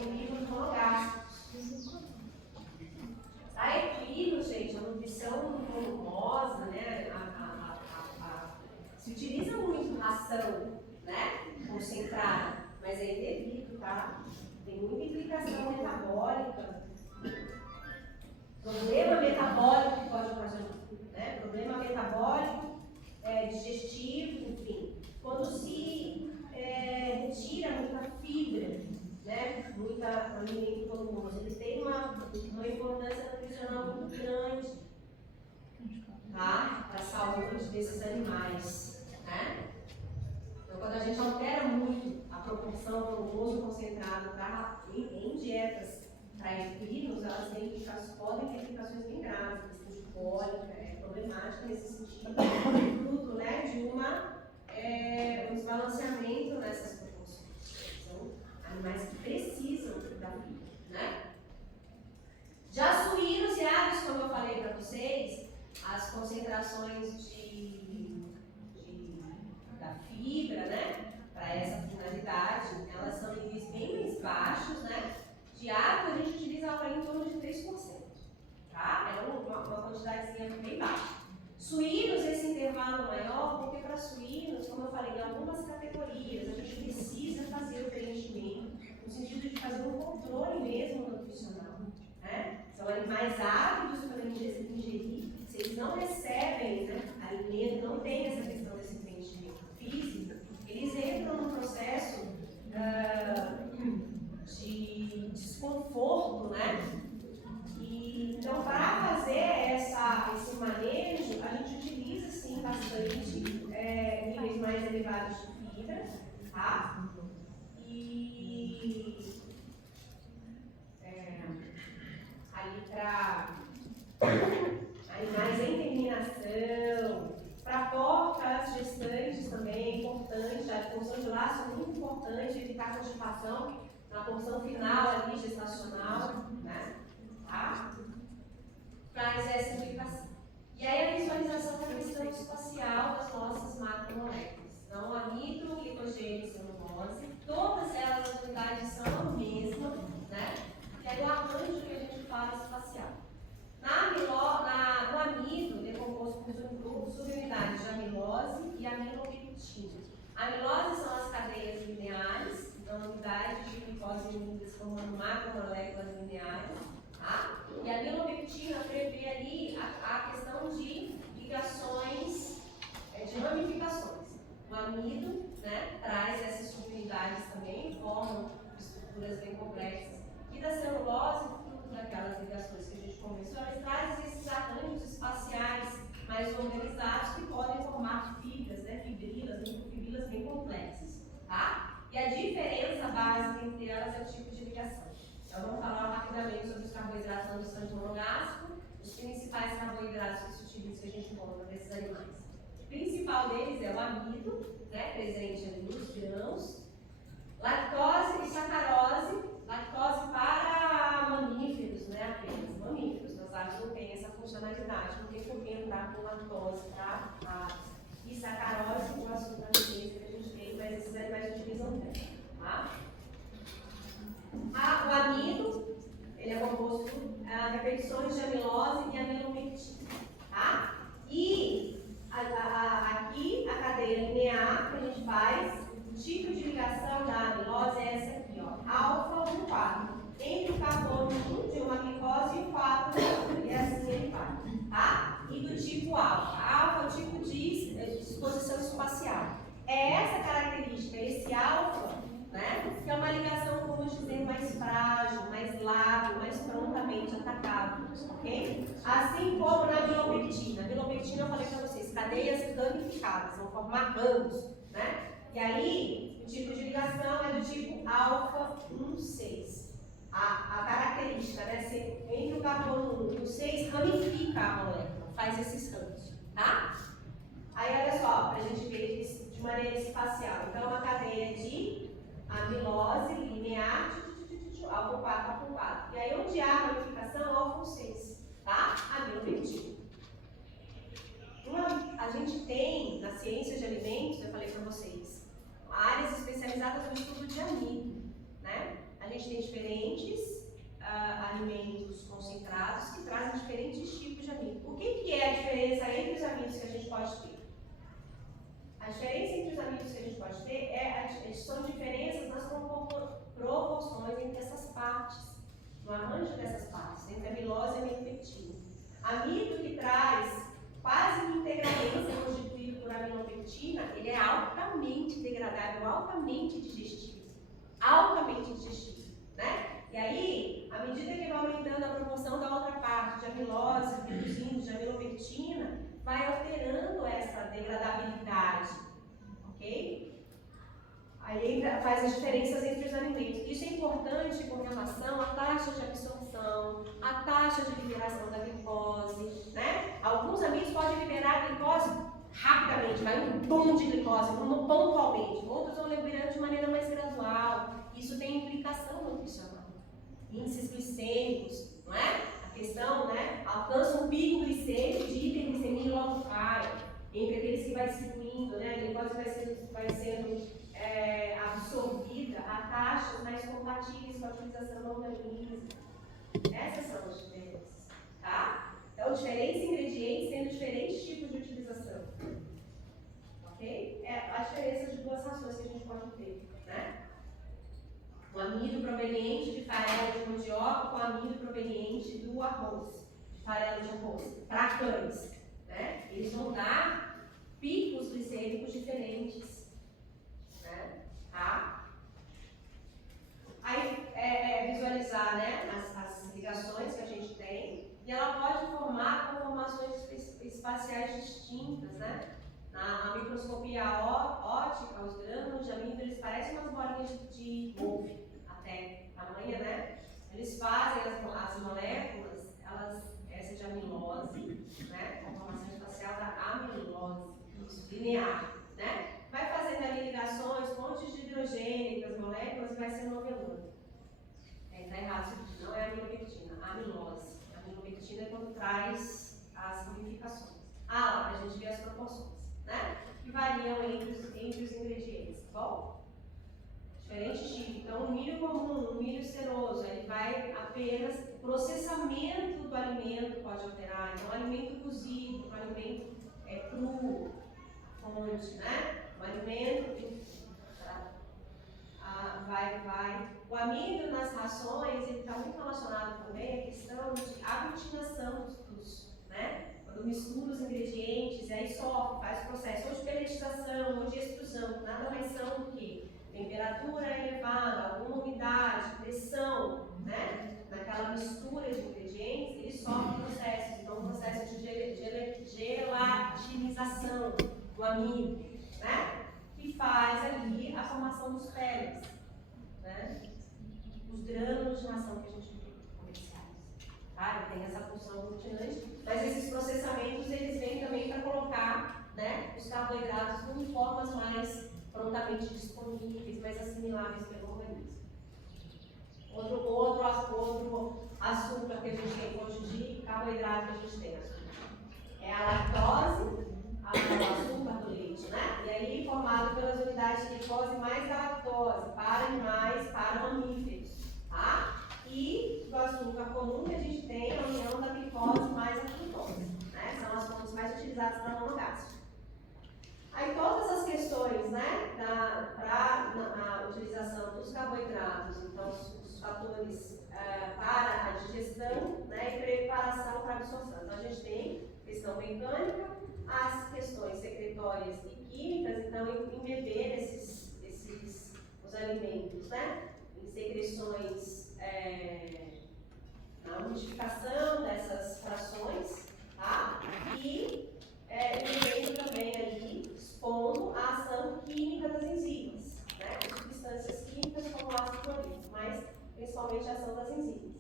equívoros monogástricos. A equívoros, gente, a nutrição volumosa, né? Se utiliza muito ração, né? Concentrada, mas é indevido, tá? Tem muita implicação metabólica. Problema metabólico que pode ocasionar, né? Problema metabólico, digestivo, enfim. Quando se retira muita fibra, né? Muita alimento volumoso, ele tem uma importância nutricional muito grande, tá? Para a saúde desses animais, né? Então, quando a gente altera muito a proporção volumoso concentrado em dietas para equinos, elas podem ter implicações bem graves, questão de cólica, problemática nesse sentido, fruto, né, de um desbalanceamento nessas proporções. São animais que precisam da fibra, né? Já suínos e aves, como eu falei para vocês, as concentrações da fibra, né, para essa finalidade, elas são em níveis bem mais baixos, né? De água a gente utiliza algo em torno de 3%, tá? É uma quantidadezinha bem baixa. Suínos, esse intervalo maior, porque para suínos, como eu falei, em algumas categorias, a gente precisa fazer o preenchimento, no sentido de fazer um controle mesmo nutricional, né? São animais ávidos para ingerir, se eles não recebem, né, alimento, não tem essa questão desse preenchimento físico, eles entram num processo de desconforto, né? E, então, para fazer esse manejo, a gente utiliza, sim, bastante níveis mais elevados de fibra, tá? E ali para animais em terminação, para porcas gestantes também é importante, a função de laço é muito importante, evitar constipação na porção final ali, gestacional, né? Tá? Traz essa implicação. E aí a visualização da questão espacial das nossas macromoléculas. Então, amido, glicogênio e celulose, todas elas, as unidades são a mesma, né? E aí o arranjo que a gente fala espacial. No amido, ele é composto por subunidades de amilose e amilopectina. Amilose são as cadeias lineares, então unidades de glicose unidas formando macromoléculas lineares, tá? E a amilopectina prevê ali a questão de ligações, de ramificações. O amido, né, traz essas subunidades também, formam estruturas bem complexas. E da celulose, fruto daquelas ligações que a gente conversou, elas trazem esses arranjos espaciais mais organizados que podem formar fibras, né, fibrilas, microfibrilas bem complexas, tá? E a diferença básica entre elas é o tipo de ligação. Então, vamos falar rapidamente sobre os carboidratos não distantes monogástricos, os principais carboidratos que se utilizam, que a gente encontra nesses animais. O principal deles é o amido, né, presente ali nos grãos, lactose e sacarose, lactose para mamíferos, né, apenas mamíferos, nas aves não tem essa funcionalidade, não tem por que entrar com lactose para aves. E sacarose, o açúcar de que a gente tem, mas esses animais utilizam também, tá? O amido, ele é composto por repetições de amilose e amilopectina, tá? E aqui, a cadeia linear que a gente faz, o tipo de ligação da amilose é essa aqui, ó, alfa 1,4, entre o carbono 1 de uma glicose e o 4 e assim ele vai, tá? E do tipo alfa. Alfa é o tipo de disposição espacial. É essa característica, esse alfa, né, que é uma ligação, vamos dizer, mais frágil, mais lábil, mais prontamente atacável, ok? Assim como na bilopectina. A bilopectina, eu falei para vocês, cadeias ramificadas, vão formar ramos, né? E aí, o tipo de ligação é do tipo alfa 1,6. A característica, né, ser entre o carbono 1 e o 6, ramifica a molécula, faz esses ramos, tá? Aí, olha só, para a gente ver isso de maneira espacial. Então, uma cadeia de amilose linear, alfa 4, alfa 4. E aí, onde há ramificação, alfa 6, tá? Amilopectina. A gente tem, na ciência de alimentos, eu falei para vocês, áreas especializadas no estudo de amido, né? A gente tem diferentes alimentos concentrados que trazem diferentes tipos de amido. O que é a diferença entre os amidos que a gente pode ter? A diferença entre os amidos que a gente pode ter são diferenças nas proporções entre essas partes, no arranjo dessas partes, entre a amilose e a amilopectina. Amido que traz quase que integralmente é constituído por aminopectina, ele é altamente degradável, altamente digestivo, né? E aí, à medida que vai aumentando a proporção da outra parte, de amilose, reduzindo de amilopectina, vai alterando essa degradabilidade, ok? Aí faz as diferenças entre os alimentos. Isso é importante com relação à taxa de absorção, à taxa de liberação da glicose, né? Alguns amidos podem liberar a glicose rapidamente, vai um boom de glicose, pontualmente. Outros vão liberando de maneira mais gradual. Isso tem implicação nutricional. Índices glicêmicos, não é? A questão, né? Alcança um pico glicêmico de hiperglicemia e logo cai. Entre aqueles que vai distribuindo, né? A glicose vai sendo absorvida a taxas mais compatíveis com a utilização do organismo. Essas são as diferenças, tá? Então, diferentes ingredientes tendo diferentes tipos de utilização, ok? É a diferença de duas rações que a gente pode ter, né? O amido proveniente de farelo de mandioca com o amido proveniente do arroz, de farelo de arroz, para cães, né? Eles vão dar picos glicêmicos diferentes, né? Tá? Aí visualizar, né, as ligações que a gente tem, e ela pode formar conformações espaciais distintas, né? Na microscopia óptica, os grânulos de amido, eles parecem umas bolinhas de golfe, até tamanho, né? Eles fazem as moléculas, essa de amilose, né? Conformação espacial da amilose, isso, linear, né? Vai fazendo ali ligações, pontes de hidrogênio entre as moléculas e vai se novelando. Está errado isso aqui, não é amilopectina, amilose. A amilopectina é quando traz as ramificações. Lá, a gente vê as proporções, né? Que variam entre os ingredientes, tá bom? Diferente tipo. Então, o milho comum, o milho seroso, ele vai apenas. Processamento do alimento pode alterar. Então, alimento cozido, alimento cru, fonte, né? O alimento. O amido nas rações, ele está muito relacionado também à questão de aglutinação né? Quando mistura os ingredientes, e aí sofre, faz o processo ou de peletização ou de extrusão, nada mais são do que temperatura elevada, alguma umidade, pressão, né? Naquela mistura de ingredientes, ele sofre processos, então o processo de gelatinização do amido, né? Que faz ali a formação dos pellets, né? Os grânulos de maçã que a gente vê comerciais, tá? Tem essa função aglutinante, mas esses processamentos eles vêm também para colocar, né, os carboidratos em formas mais prontamente disponíveis, mais assimiláveis pelo organismo. Outro açúcar que a gente tem hoje de carboidrato que a gente tem é a lactose, o açúcar do leite, né? E aí formado pelas unidades de glicose mais a lactose, para animais, para mamíferos, tá? E do açúcar comum que a gente tem a união da glicose mais a frutose, né? São as fontes mais utilizadas na monogástrica. Aí todas as questões, né, para a utilização dos carboidratos, então os fatores para a digestão, né, e preparação para a absorção. Então a gente tem questão mecânica, as questões secretórias e químicas, então embeber os alimentos, né, em secreções na modificação dessas frações, tá? E embeber também ali, expondo a ação química das enzimas, né? Substâncias químicas como ácido clorídrico, mas principalmente a ação das enzimas.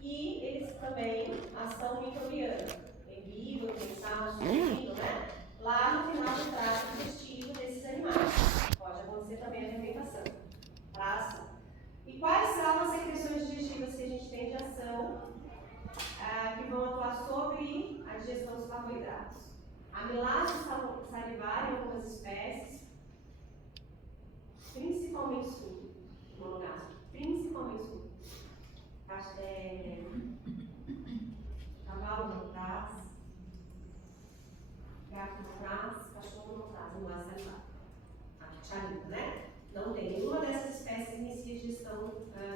E eles também, ação microbiana, embido, pensar, subindo, né? Lá no final do trato digestivo desses animais. Pode acontecer também a fermentação, traça. E quais são as secreções digestivas que a gente tem de ação que vão atuar sobre a digestão dos carboidratos? Amilase salivar em algumas espécies, principalmente sul, monogástrico, principalmente sul. cavalo não traz, gato não traz, cachorro não traz, amilase salivar. A picharina, né? Não tem nenhuma dessas espécies inicia a digestão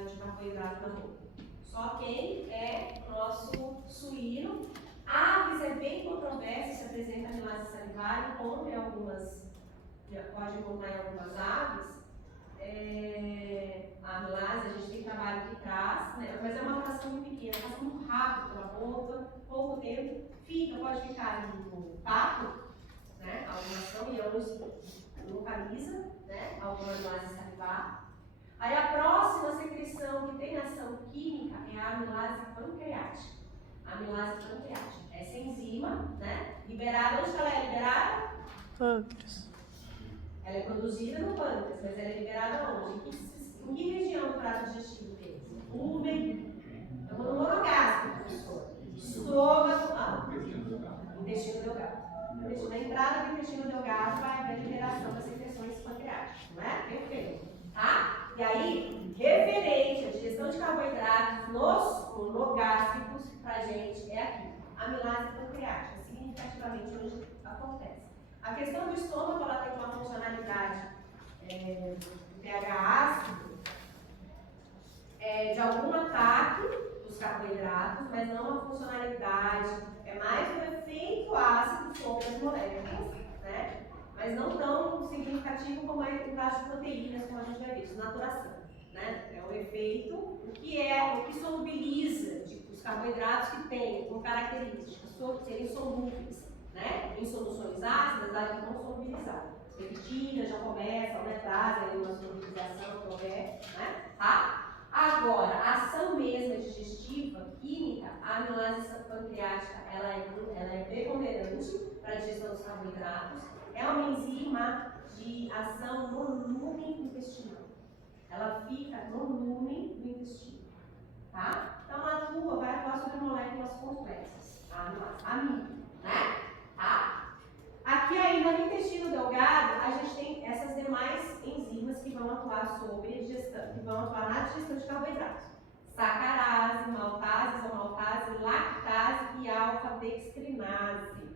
de carboidrato na boca. Só quem é o nosso suíno. Aves é bem controverso, se apresenta amilase salivar, encontra em algumas, pode encontrar em algumas aves. A amilase, a gente tem trabalho que traz, né? Mas é uma fração muito pequena, passa muito rápido pela boca, pouco tempo, pode ficar ali no papo, né? Alguma ação e ambos localiza, né? Alguma amilase salivar. Aí a próxima secreção que tem ação química é a amilase pancreática. A amilase pancreática. Essa enzima, né? Liberada, onde ela é liberada? Pâncreas. Ela é produzida no pâncreas, mas ela é liberada onde? Em que região do trato digestivo deles? Úmen. Então, no monogástrico, professor. Estômago, intestino delgado. Na entrada do intestino delgado vai haver a liberação das secreções pancreáticas, não é? Perfeito. Tá? E aí, referente à digestão de carboidratos nos monogástricos, pra gente é aqui. Amilase pancreática, significativamente onde acontece. A questão do estômago, ela tem uma funcionalidade pH ácido, de algum ataque dos carboidratos, mas não uma funcionalidade, é mais um efeito ácido sobre as moléculas, né? Mas não tão significativo como é o caso de proteínas, como a gente vai ver, desnaturação, né? É um efeito, o que solubiliza, tipo, os carboidratos que têm como característica serem solúveis, né? Em soluções ácidas, elas vão solubilizar. Peptinas já começam, né? Trazem uma solubilização qualquer, né? Tá? Agora, a ação mesma digestiva, química, a amilase pancreática, ela é preponderante para a digestão dos carboidratos. É uma enzima de ação no lumen intestinal. Ela fica no lumen do intestino, tá? Então, vai atuar sobre moléculas complexas, a amilase, amido, né? Tá? Aqui ainda no intestino delgado, a gente tem essas demais enzimas que vão atuar sobre a digestão, que vão atuar na digestão de carboidratos. Sacarase, maltase, isomaltase, lactase e alfa-dextrinase.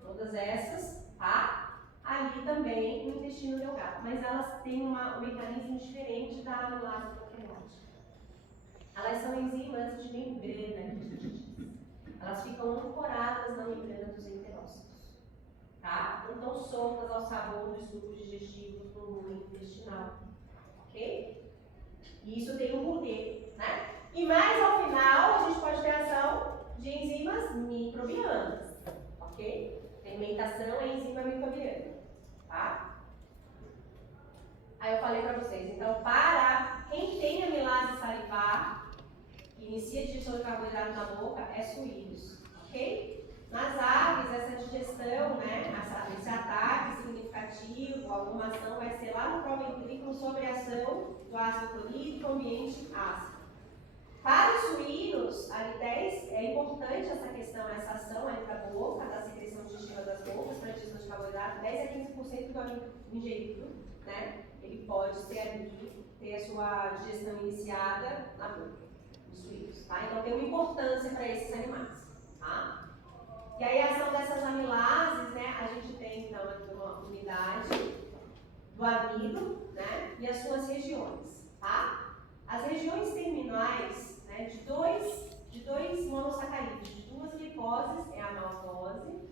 Todas essas, tá? Ali também no intestino delgado, mas elas têm um mecanismo diferente da amilase pancreática. Elas são enzimas de membrana, elas ficam ancoradas na membrana dos enterócitos. Tá? Não estão soltas ao sabor dos sucos digestivos no lumen intestinal. Ok? E isso tem um porquê, né? E mais ao final, a gente pode ter ação de enzimas microbianas. Ok? Fermentação é enzima microbiana. Tá? Aí eu falei para vocês, então, para quem tem amilase salivar, que inicia a digestão de carboidrato na boca, é suínos. Ok? Nas aves, essa digestão, né, esse ataque significativo, alguma ação vai ser lá no proventrículo sobre a ação do ácido clorídrico, ambiente ácido. Para os suínos, ali 10, é importante essa questão, essa ação entre a boca, da secreção digestiva das bocas, para a digestão de carboidrato, 10 a 15% do alimento ingerido, né, ele pode ser ali, ter a sua digestão iniciada na boca, dos suínos, tá? Então tem uma importância para esses animais, tá? E aí a ação dessas amilases, né, a gente tem então aqui uma unidade do amido, né, e as suas regiões, tá? As regiões terminais, né, de dois monossacarídeos, de duas glicoses, é a maltose,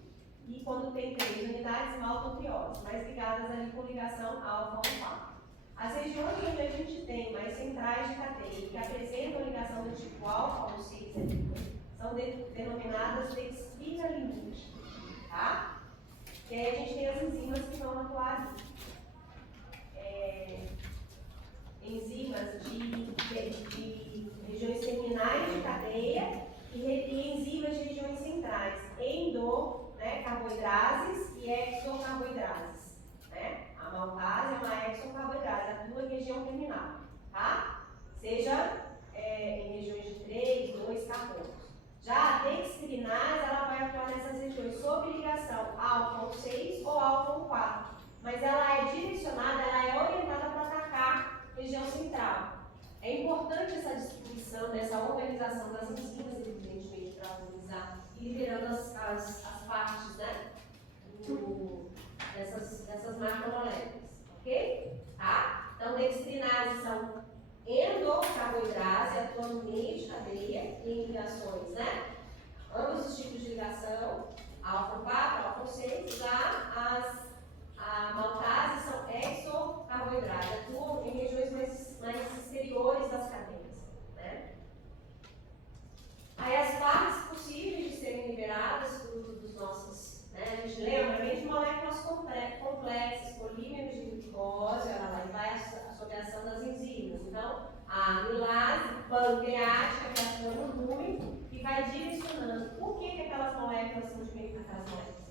e quando tem 3 unidades, maltotriose, mais ligadas ali com ligação alfa-alfa. As regiões onde a gente tem mais centrais de cadeia, que apresentam ligação do tipo alfa ou 6, são denominadas dextrina limite, tá? E aí a gente tem as enzimas que vão atuar ali. Enzimas de regiões terminais de cadeia e enzimas de regiões centrais, carboidrases e exocarboidrases, né? A maltase é uma exocarboidrase, atua em região terminal, tá? Seja em regiões de 3, 2 carbonos. Já a dextrinase, ela vai atuar nessas regiões sob ligação alfa 6 ou alfa 4, mas ela é direcionada, ela é orientada para atacar a região central. É importante essa distribuição, essa organização das enzimas, evidentemente, para organizar e liberando as partes, né, dessas macromoléculas, ok? Tá? Então, dextrinase são endocarboidrase, atuando no meio de cadeia e em ligações, né? Ambos os tipos de ligação, alfa-4, alfa-6, já a maltase são exocarboidratos, atuam em regiões mais exteriores das cadeias, né? Aí as partes possíveis de serem liberadas dos nossos, né? A gente lembra bem de moléculas complexas, polímeros de glicose, ela vai sob a ação das enzimas. Então, a amilase pancreática que atua no rumen e vai direcionando por que aquelas moléculas são diferentes,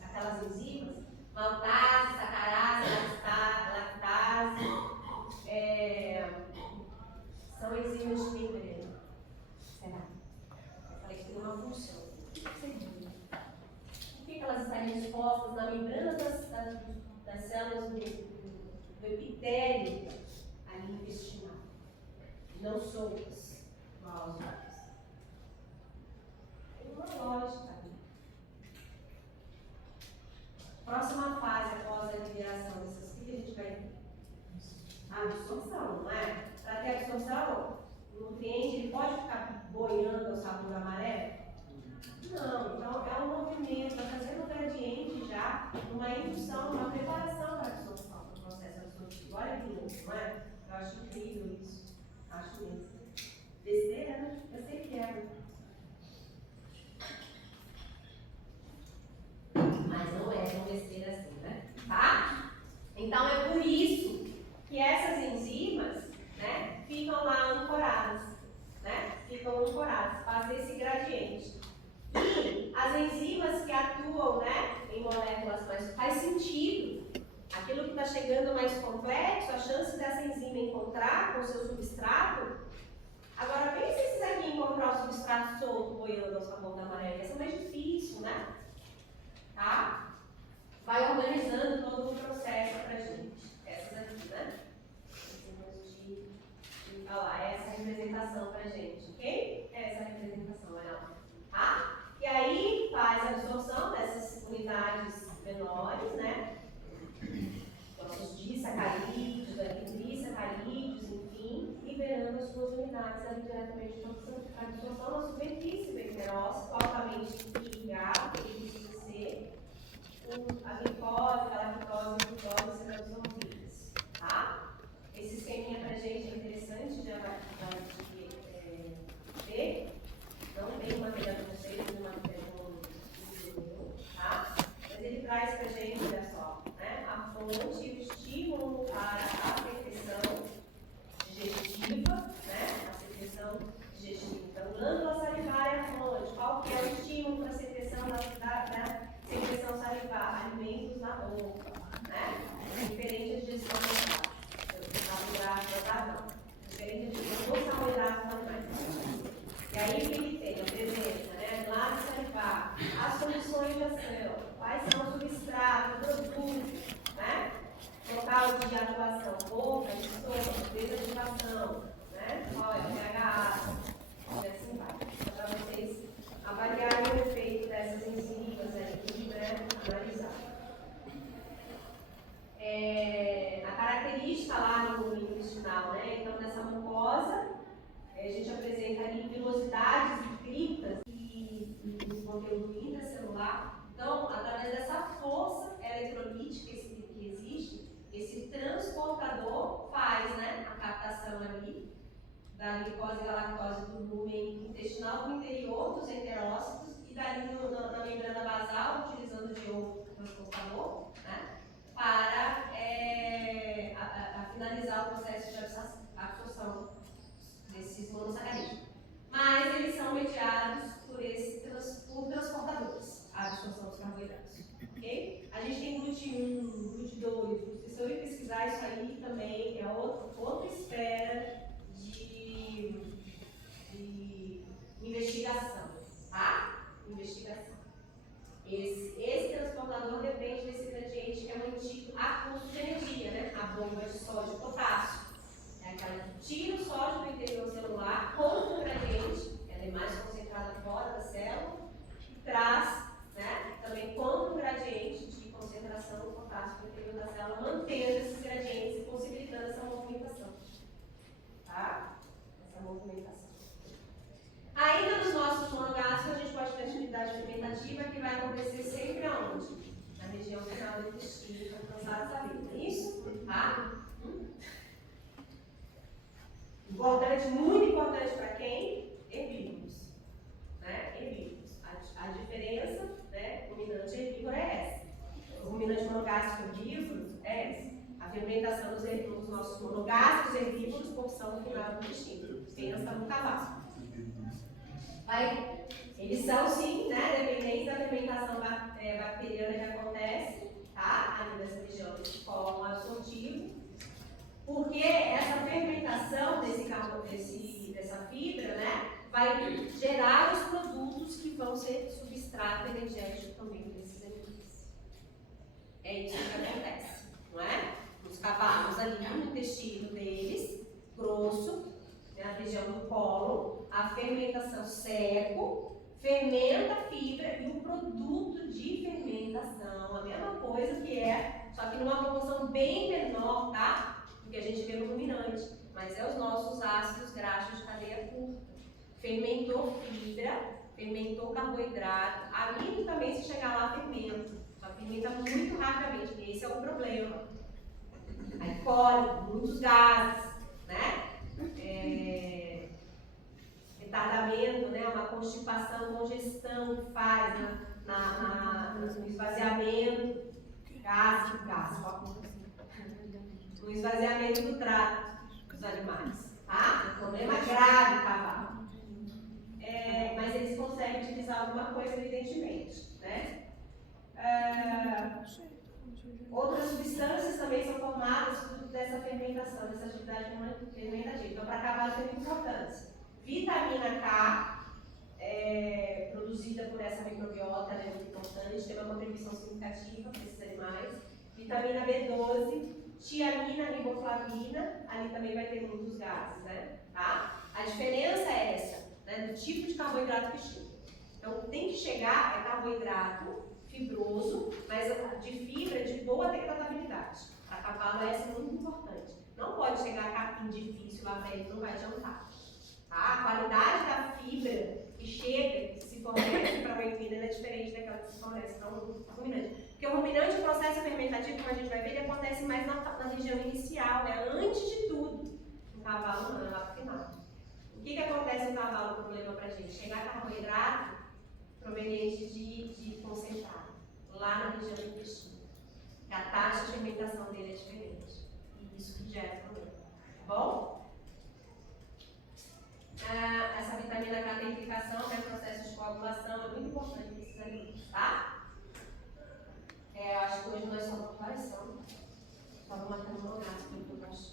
aquelas enzimas, maltase, sacarase, lactase, são enzimas de quem? Será? Eu falei que tem uma função. O que seria? Por que elas estariam expostas na membrana das células do epitélio ali intestinal? Não soltas, igual as outras. Tem uma lógica ali. Próxima fase após a liberação dessas fitas, a gente vai ter a absorção, não é? Para ter absorção, o nutriente ele pode ficar boiando ao sabor da maré? Não, então é um movimento, está fazendo um gradiente já, uma indução, uma preparação para a absorção, para o processo absortivo. Olha que louco, não é? Eu acho incrível isso. Acho mesmo. Besteira, né? Eu sei que é. Mas não é tão besteira assim, né? Tá? Então é por isso que essas enzimas, né, ficam lá ancoradas, né? Ficam ancoradas, fazem esse gradiente. E as enzimas que atuam, né, em moléculas mais... Faz sentido. Aquilo que está chegando mais complexo, a chance dessa enzima encontrar com o seu substrato. Agora, pense se esses aqui encontrar o substrato solto boiando ao sabor da maré. Vai ser mais difícil, né? Tá? Vai organizando todo o processo pra gente. Essas aqui, né? Olha lá, essa representação pra gente, ok? Essa representação, olha lá. Tá? E aí faz a absorção dessas unidades menores, né? Nossos disacarídeos, trissacarídeos, enfim, liberando as suas unidades ali diretamente de absorção na superfície do enterócito, altamente irrigado, que precisa ser a glicose, a lactose e a frutose sendo absorvidas. Tá? Esse esqueminha pra gente é interessante de ver. Não tem matéria para vocês, tem matéria no tá? Mas ele traz pra gente, olha só, né? A fonte e o estímulo para a secreção digestiva, né? A secreção digestiva. Então, glândula salivar é a fonte. Qual que é o estímulo para a secreção da secreção salivar? Alimentos na boca, né? Diferente da digestão natural. Diferente da digestão dos carboidratos animais. E aí o que ele tem? A presença, né? Glândula salivar, as condições de ação, quais são os substratos, produtos, né? Local de atuação, boca, estômago, desativação, né? Qual é o pH, e assim vai. Então, para vocês avaliarem o efeito dessas enzimas aqui, né? Analisar. A característica lá no intestinal, né? Então, nessa mucosa, a gente apresenta ali pilosidades e criptas e conteúdo intracelular. Então, através dessa força eletrolítica que existe, esse transportador faz, né, a captação ali da glicose e da lactose do lumen intestinal no interior dos enterócitos e dali na membrana basal, utilizando de outro transportador, né, para finalizar o processo de absorção desses monossacarídeos. Mas eles são mediados por transportadores, a absorção dos carboidratos. Okay? A gente tem GLUT1, GLUT2, se eu ir pesquisar isso aí também é outra esfera de investigação, tá? Investigação. Esse transportador depende desse gradiente que é mantido a custo de energia, né? A bomba de sódio e potássio. É aquela que tira o sódio do interior vai acontecer sempre aonde? Na região final do intestino, alcançados a vida. É isso? Tá? Importante, muito importante para quem? Herbívoros. Né? Herbívoros. A diferença, né, ruminante e herbívoro é essa. O ruminante monogástrico herbívoro é essa. A fermentação dos nossos monogástricos herbívoros, porção no final do intestino. Pensa no cavalo. Eles são, sim, né, dependentes da fermentação bacteriana que acontece, tá? Ali nessa região desse colo absortivo. Porque essa fermentação dessa fibra, né, vai gerar os produtos que vão ser substrato energético também desses animais. É isso que acontece, não é? Os cavalos ali no intestino deles, grosso, na região do colo, a fermentação seco, fermenta a fibra e o produto de fermentação, a mesma coisa que só que numa proporção bem menor, tá? Do que a gente vê no ruminante, mas é os nossos ácidos graxos de cadeia curta. Fermentou fibra, fermentou carboidrato, amido também se chegar lá fermenta, só fermenta muito rapidamente, e esse é o problema. Aí cólico, muitos gases, né? Retardamento, né? Uma constipação, congestão que faz no esvaziamento, no esvaziamento do trato dos animais, tá? Problema grave, cavalo. Mas eles conseguem utilizar alguma coisa, evidentemente, né? Outras substâncias também são formadas fruto dessa fermentação, dessa atividade fermentativa. Então, para cavalos tem muita importância. Vitamina K, produzida por essa microbiota, é muito importante, tem uma contribuição significativa para esses animais. Vitamina B12, tiamina, riboflavina, ali também vai ter muitos gases, né? Tá? A diferença é essa, né, do tipo de carboidrato que chega. Então, tem que chegar, carboidrato fibroso, mas de fibra de boa degradabilidade. Para cavalo, essa é muito importante. Não pode chegar capim difícil lá para ele, não vai adiantar. Tá? A qualidade da fibra que chega, que se fornece para a bovina, é diferente daquela que se fornece para o ruminante. Porque o ruminante, o processo fermentativo, como a gente vai ver, ele acontece mais na região inicial, né? Antes de tudo. O cavalo não, é lá para o final. O que acontece no cavalo, o problema para a gente? Chegar carboidrato proveniente de concentrado, lá na região do intestino. A taxa de fermentação dele é diferente. E isso que gera problema. Tá bom? Essa vitamina K tem implicação, né, processo de coagulação, é muito importante para esses alimentos, tá? Eu acho que hoje nós somos comparação. Estava matando o monográfico, eu acho.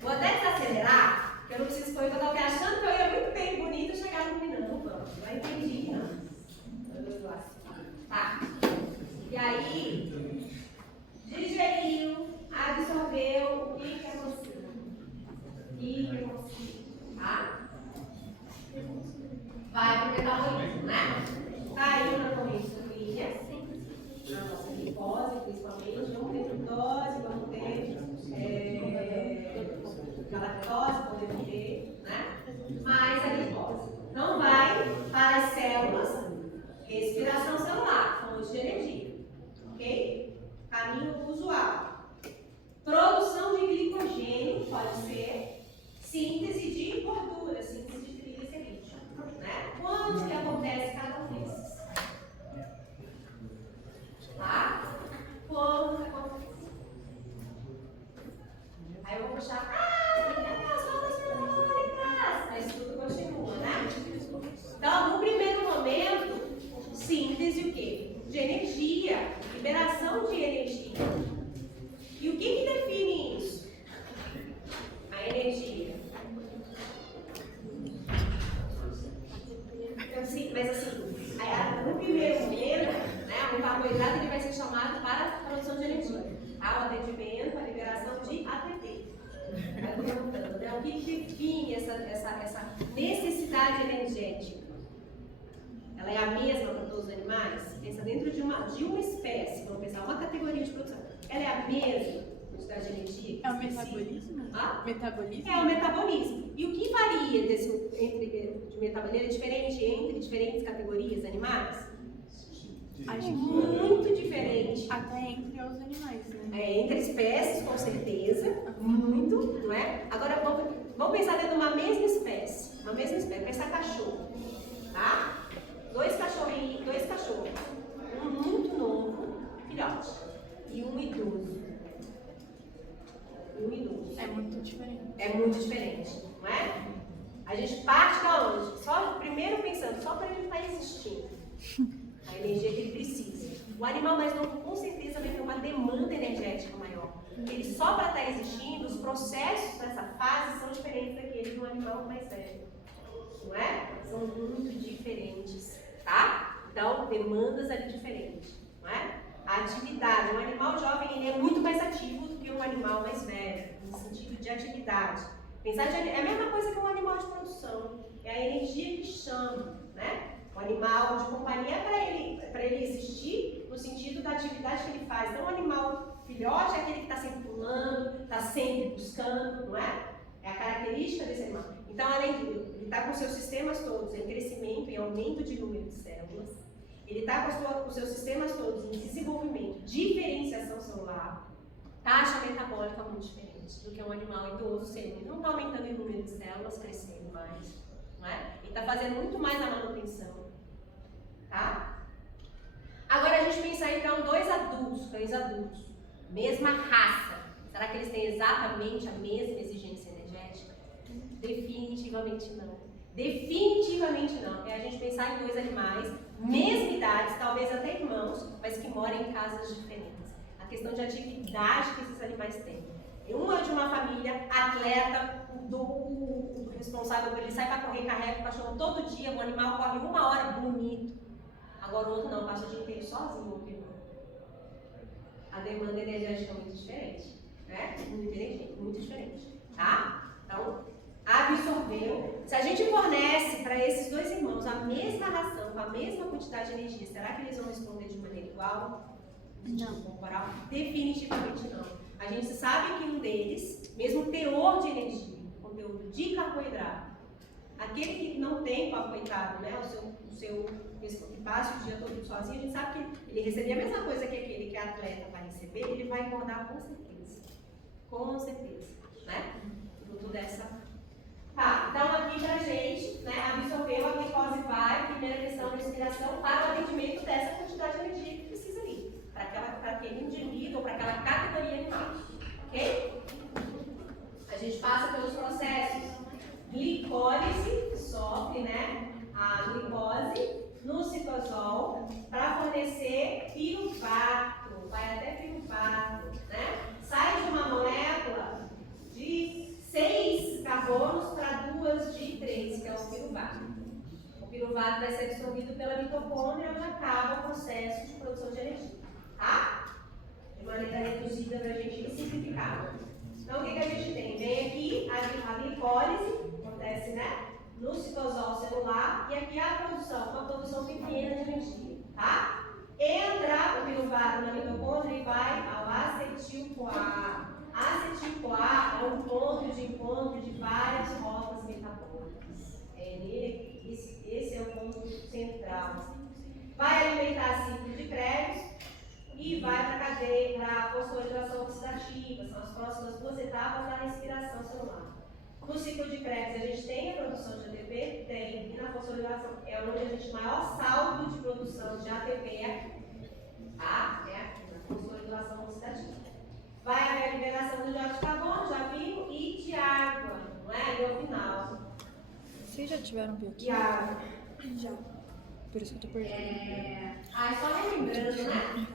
Vou até desacelerar, porque eu não preciso correr, eu estava achando que eu ia muito bem, bonito, chegar no final. Não, não entendi, não. Tá. E aí, digeriu, absorveu, o que aconteceu? Tá? Vai para o metabolismo, né? Caiu na corrente sanguínea, na nossa glicose, principalmente, vamos ter frutose, vamos ter galactose, podemos ter, né? Mais a glicose. Então vai para as células, respiração celular, fonte de energia, ok? Caminho usual. Produção de glicogênio, pode ser síntese de gordura, síntese de triglicerídeos, né? Quando que acontece cada um desses? Tá? Quando que acontece? Aí eu vou puxar, cadê as rodas metabólicas? Mas tudo continua, né? Então, no primeiro momento, síntese o quê? De energia, liberação de energia. E o que define isso? A energia. Então, sim, mas assim, no primeiro momento, né, o carboidrato ele vai ser chamado para a produção de energia. O atendimento, a liberação de ATP. Vai perguntando, né, o que define essa necessidade energética? Ela é a mesma para todos os animais? Pensa dentro de uma espécie, vamos pensar uma categoria de produção. Ela é a mesma? quantidade de energia. É o metabolismo? Ah? Metabolismo? É o metabolismo. E o que varia de metabolismo é diferente entre diferentes categorias animais? Acho que Muito diferente. até entre os animais, né? Entre espécies, com certeza. Muito, não é? Agora, vamos pensar dentro de uma mesma espécie. Pensar cachorro. Tá? Dois cachorros. Um muito novo, filhote. E um idoso. É muito diferente. É muito diferente, não é? A gente parte da onde? Primeiro pensando, só para ele estar existindo. A energia que ele precisa. O animal mais novo, com certeza, vai ter uma demanda energética maior. Ele só para estar existindo, os processos nessa fase são diferentes daqueles do animal mais velho. Não é? São muito diferentes, tá? Então, demandas ali diferentes, não é? A atividade. Um animal jovem, ele é muito mais ativo do que um animal mais velho, no sentido de atividade. É a mesma coisa que um animal de produção. É a energia que chama, né? O animal de companhia é para ele existir no sentido da atividade que ele faz. Então, o animal filhote é aquele que está sempre pulando, está sempre buscando, não é? É a característica desse animal. Então, além de ele está com seus sistemas todos em crescimento, em aumento de número de células, ele está com os seus sistemas todos em desenvolvimento, diferenciação celular, taxa metabólica muito diferente do que um animal idoso, ele não está aumentando em número de células, crescendo mais, não é? Ele está fazendo muito mais a manutenção, tá? Agora a gente pensar então dois adultos, mesma raça, será que eles têm exatamente a mesma exigência energética? Definitivamente não. Definitivamente não. É a gente pensar em dois animais, mesma idade, talvez até irmãos, mas que moram em casas diferentes. A questão de atividade que esses animais têm. Um é de uma família atleta, do responsável por ele sai para correr, carrega o cachorro todo dia, o animal corre 1 hora, bonito. Agora o outro não, passa o dia inteiro sozinho, o irmão. A demanda energética é muito diferente, né? Muito diferente, tá? Então, absorveu. Se a gente fornece para esses dois irmãos a mesma ração, com a mesma quantidade de energia, será que eles vão responder de maneira igual? Não. Corporal? Definitivamente não. A gente sabe que um deles, mesmo teor de energia, conteúdo de carboidrato, aquele que não tem carboidrato, né, o seu que passa o dia todo sozinho, a gente sabe que ele receber a mesma coisa que aquele que é atleta vai receber, ele vai engordar com certeza. Com certeza, né? Tudo dessa. Tá, então aqui pra gente, né, absorveu a glicose vai, primeira questão de inspiração, para o atendimento dessa quantidade de energia que precisa ali, para aquele indivíduo ou para aquela categoria animal, ok? A gente passa pelos processos. Glicólise, sofre, né, a glicose no citosol para fornecer piruvato, vai até piruvato, né? Sai de uma molécula de 6 carbonos para 2 de 3, que é o piruvato. O piruvato vai ser absorvido pela mitocôndria, onde acaba o processo de produção de energia, tá? De maneira reduzida para a gente simplificar. Então, o que a gente tem? Vem aqui a glicólise, acontece, né? No citosol celular, e aqui a produção, uma produção pequena de energia, tá? Entra o piruvato na mitocôndria e vai ao acetil-CoA. Acetil-CoA é um ponto de encontro de várias rotas metabólicas. É nele aqui, esse é o ponto central. Vai alimentar ciclo de Krebs e vai para a cadeia, para a fosforilação oxidativa, são as próximas 2 etapas da respiração celular. No ciclo de Krebs a gente tem a produção de ATP? Tem. E na fosforilação é onde a gente maior saldo de produção de ATP é aqui. Tá? É aqui, na fosforilação oxidativa. Vai haver a liberação do dióxido de carbono, já vimos, e de água, não é? E ao final. Vocês já tiveram bioquímica? De água. Já. Por isso que eu tô perdendo. Só relembrando, né?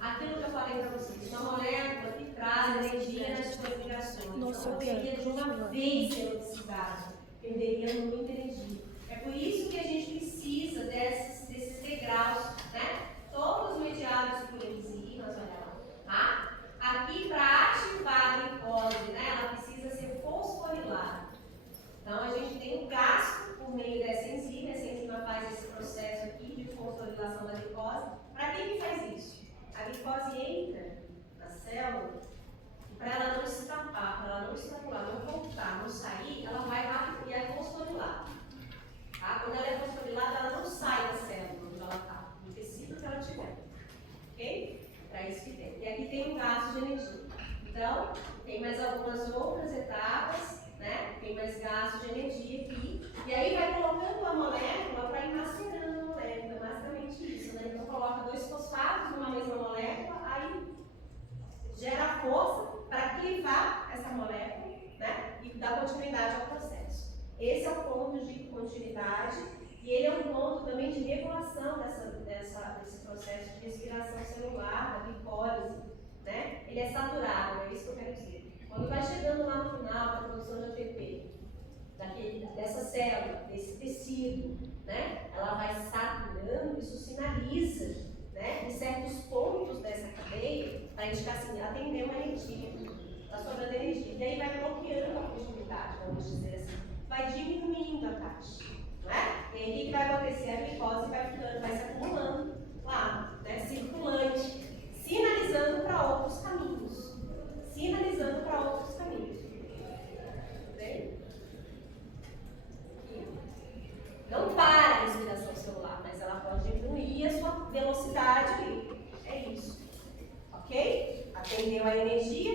Aquilo que eu falei para vocês, uma molécula que traz energia nas suas ligações. Nossa, então, seria de uma vez ser oxidada, perderia muita energia. É por isso que a gente precisa desses degraus, né? Todos mediados por enzimas, olha lá, tá? Aqui, para ativar a glicose, né? Ela precisa ser fosforilada. Então, a gente tem um gasto por meio dessa enzima. Essa enzima faz esse processo aqui de fosforilação da glicose. Para quem que faz isso? A glicose entra na célula e para fosfato sair, ela vai lá e é fosforilada. Tá? Quando ela é fosforilada, ela não sai da célula onde ela está, no tecido que ela tiver. Ok? Para isso que tem. E aqui tem um gasto de energia. Então, tem mais algumas outras etapas, né? Tem mais gasto de energia aqui. E aí vai colocando a molécula para ir macerando a molécula. Basicamente isso, né? Então, coloca 2 fosfatos numa mesma molécula, aí gera força para clivar essa molécula, né? E dar continuidade ao processo. Esse é o ponto de continuidade e ele é um ponto também de regulação desse processo de respiração celular, da glicólise, né? Ele é saturado, é isso que eu quero dizer. Quando vai chegando lá no final da produção de ATP, dessa célula, desse tecido, né? Ela vai saturando, isso sinaliza, né? Em certos pontos dessa cadeia, para indicar assim, atender uma energia, está sobrando energia. E aí vai bloqueando a continuidade, vamos dizer assim. Vai diminuindo a taxa, né? E aí o que vai acontecer? A glicose vai se acumulando lá, né? Circulante, sinalizando para outros caminhos. Sinalizando para outros caminhos. Tudo bem? Não para a respiração celular, mas ela pode diminuir a sua velocidade ali. É isso. Ok? Atendeu a energia,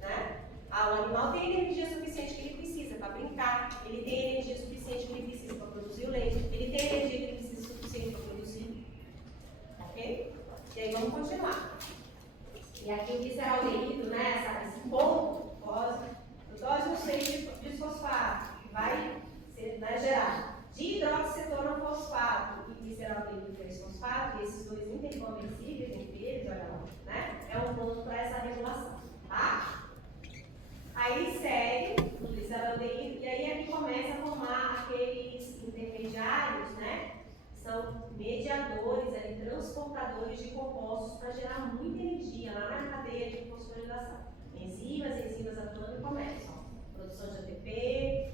né? O animal tem a energia suficiente que ele precisa para brincar, ele tem a energia suficiente que ele precisa para produzir o leite, ele tem a energia que ele precisa suficiente para produzir. Ok? E aí vamos continuar. E aqui o gliceraldeído, né? Esse ponto, dose no 6 de fosfato, que vai gerar dihidroxicetronofosfato e gliceraldeído 3-fosfato, e esses dois interconversíveis entre eles, olha lá, né? É um ponto para essa regulação, tá? Aí segue o gliceraldeído, e aí aqui começa a formar aqueles intermediários, né? São mediadores, transportadores de compostos para gerar muita energia lá na cadeia de fosforilação. Enzimas atuando e começam. Produção de ATP,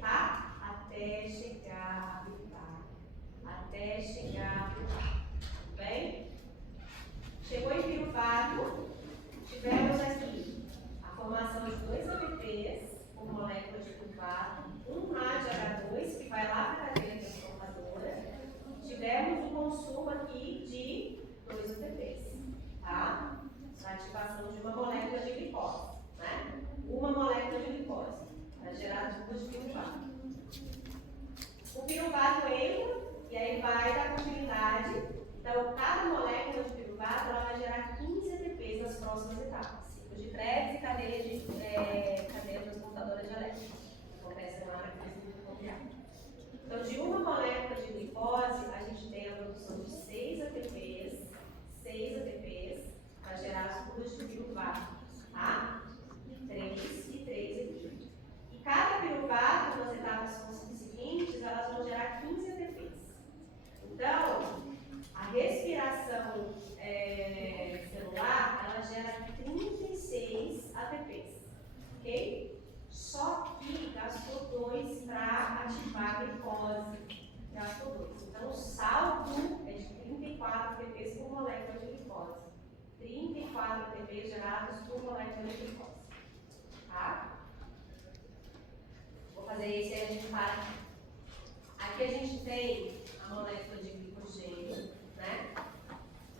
tá? Até chegar a piruvato. Tudo bem? Chegou em piruvato, tivemos aqui a formação de 2 ATPs por molécula de piruvato, um NADH2 que vai lá para a cadeia transformadora. Tivemos o consumo aqui de 2 ATPs, tá? A ativação de uma molécula de glicose, né? Uma molécula de glicose para gerar tubos de piruvato. O piruvato entra e aí vai dar continuidade. Então, cada molécula de piruvato ela vai gerar 15 ATPs nas próximas etapas. Ciclo de Krebs e cadeia transportadora de elétrons. Acontece lá na crise nuclear. Então, de uma molécula de glicose, a gente tem a produção de 6 ATPs para gerar as tubos de piruvato, tá? 3 e 3 aqui. E cada piruvato, nas etapas seguintes, elas vão gerar 15 ATPs. Então, a respiração celular, ela gera 36 ATPs, ok? Só que gastou 2 para ativar a glicose. Gastou 2. Então, o saldo é de 34 ATPs por molécula de glicose. 34 ATPs gerados por molécula de glicose. Tá? Vou fazer esse aí, a gente para aqui. Aqui a gente tem a molécula de glicogênio, né?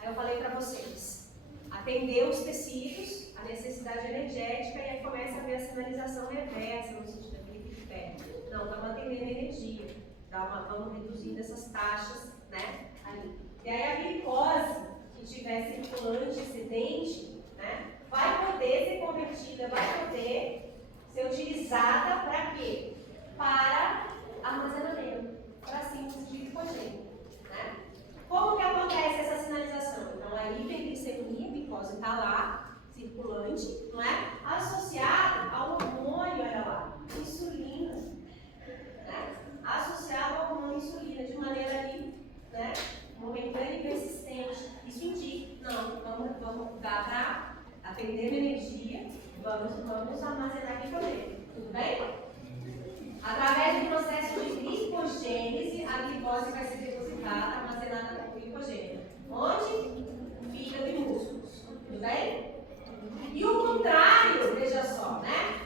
Aí eu falei para vocês, atender os tecidos, a necessidade energética, e aí começa a ver a sinalização reversa, no sentido daquele que pede. Não, estamos atendendo a energia, vamos reduzindo essas taxas, né? Ali. E aí a glicose, que tiver circulante excedente, né? Vai poder ser convertida, vai poder ser utilizada para quê? Para armazenamento, para síntese de glicogênio, né? Como que acontece essa sinalização? Então, a hiperglicemia, a glicose está lá, circulante, não é? Associado ao hormônio, olha lá, insulina, né? Associado ao hormônio insulina, de maneira ali, né? Momentânea e persistente. Isso indica, não, vamos dar para atender a energia, vamos armazenar glicogênio, tudo bem? Através do processo de glicogênese, a glicose vai ser depositada, armazenada com glicogênio. Onde? Fígado e músculos. Tudo bem? E o contrário, veja só, né?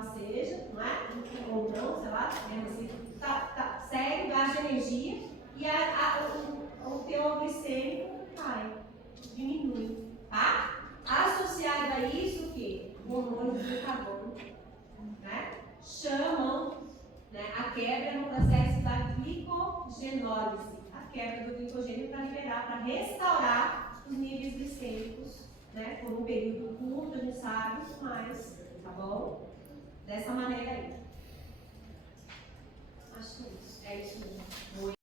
que seja, não é? Ou não, sei lá, você segue, gasta energia e o teor glicêmico cai, diminui, tá? Associado a isso, o quê? O hormônio do glucagon, né? Chamam, né, a quebra no processo da glicogenólise, a quebra do glicogênio para liberar, para restaurar os níveis glicêmicos, né? Por um período curto, a gente sabe, mas, tá bom? Dessa maneira aí. Acho que é isso. É isso mesmo.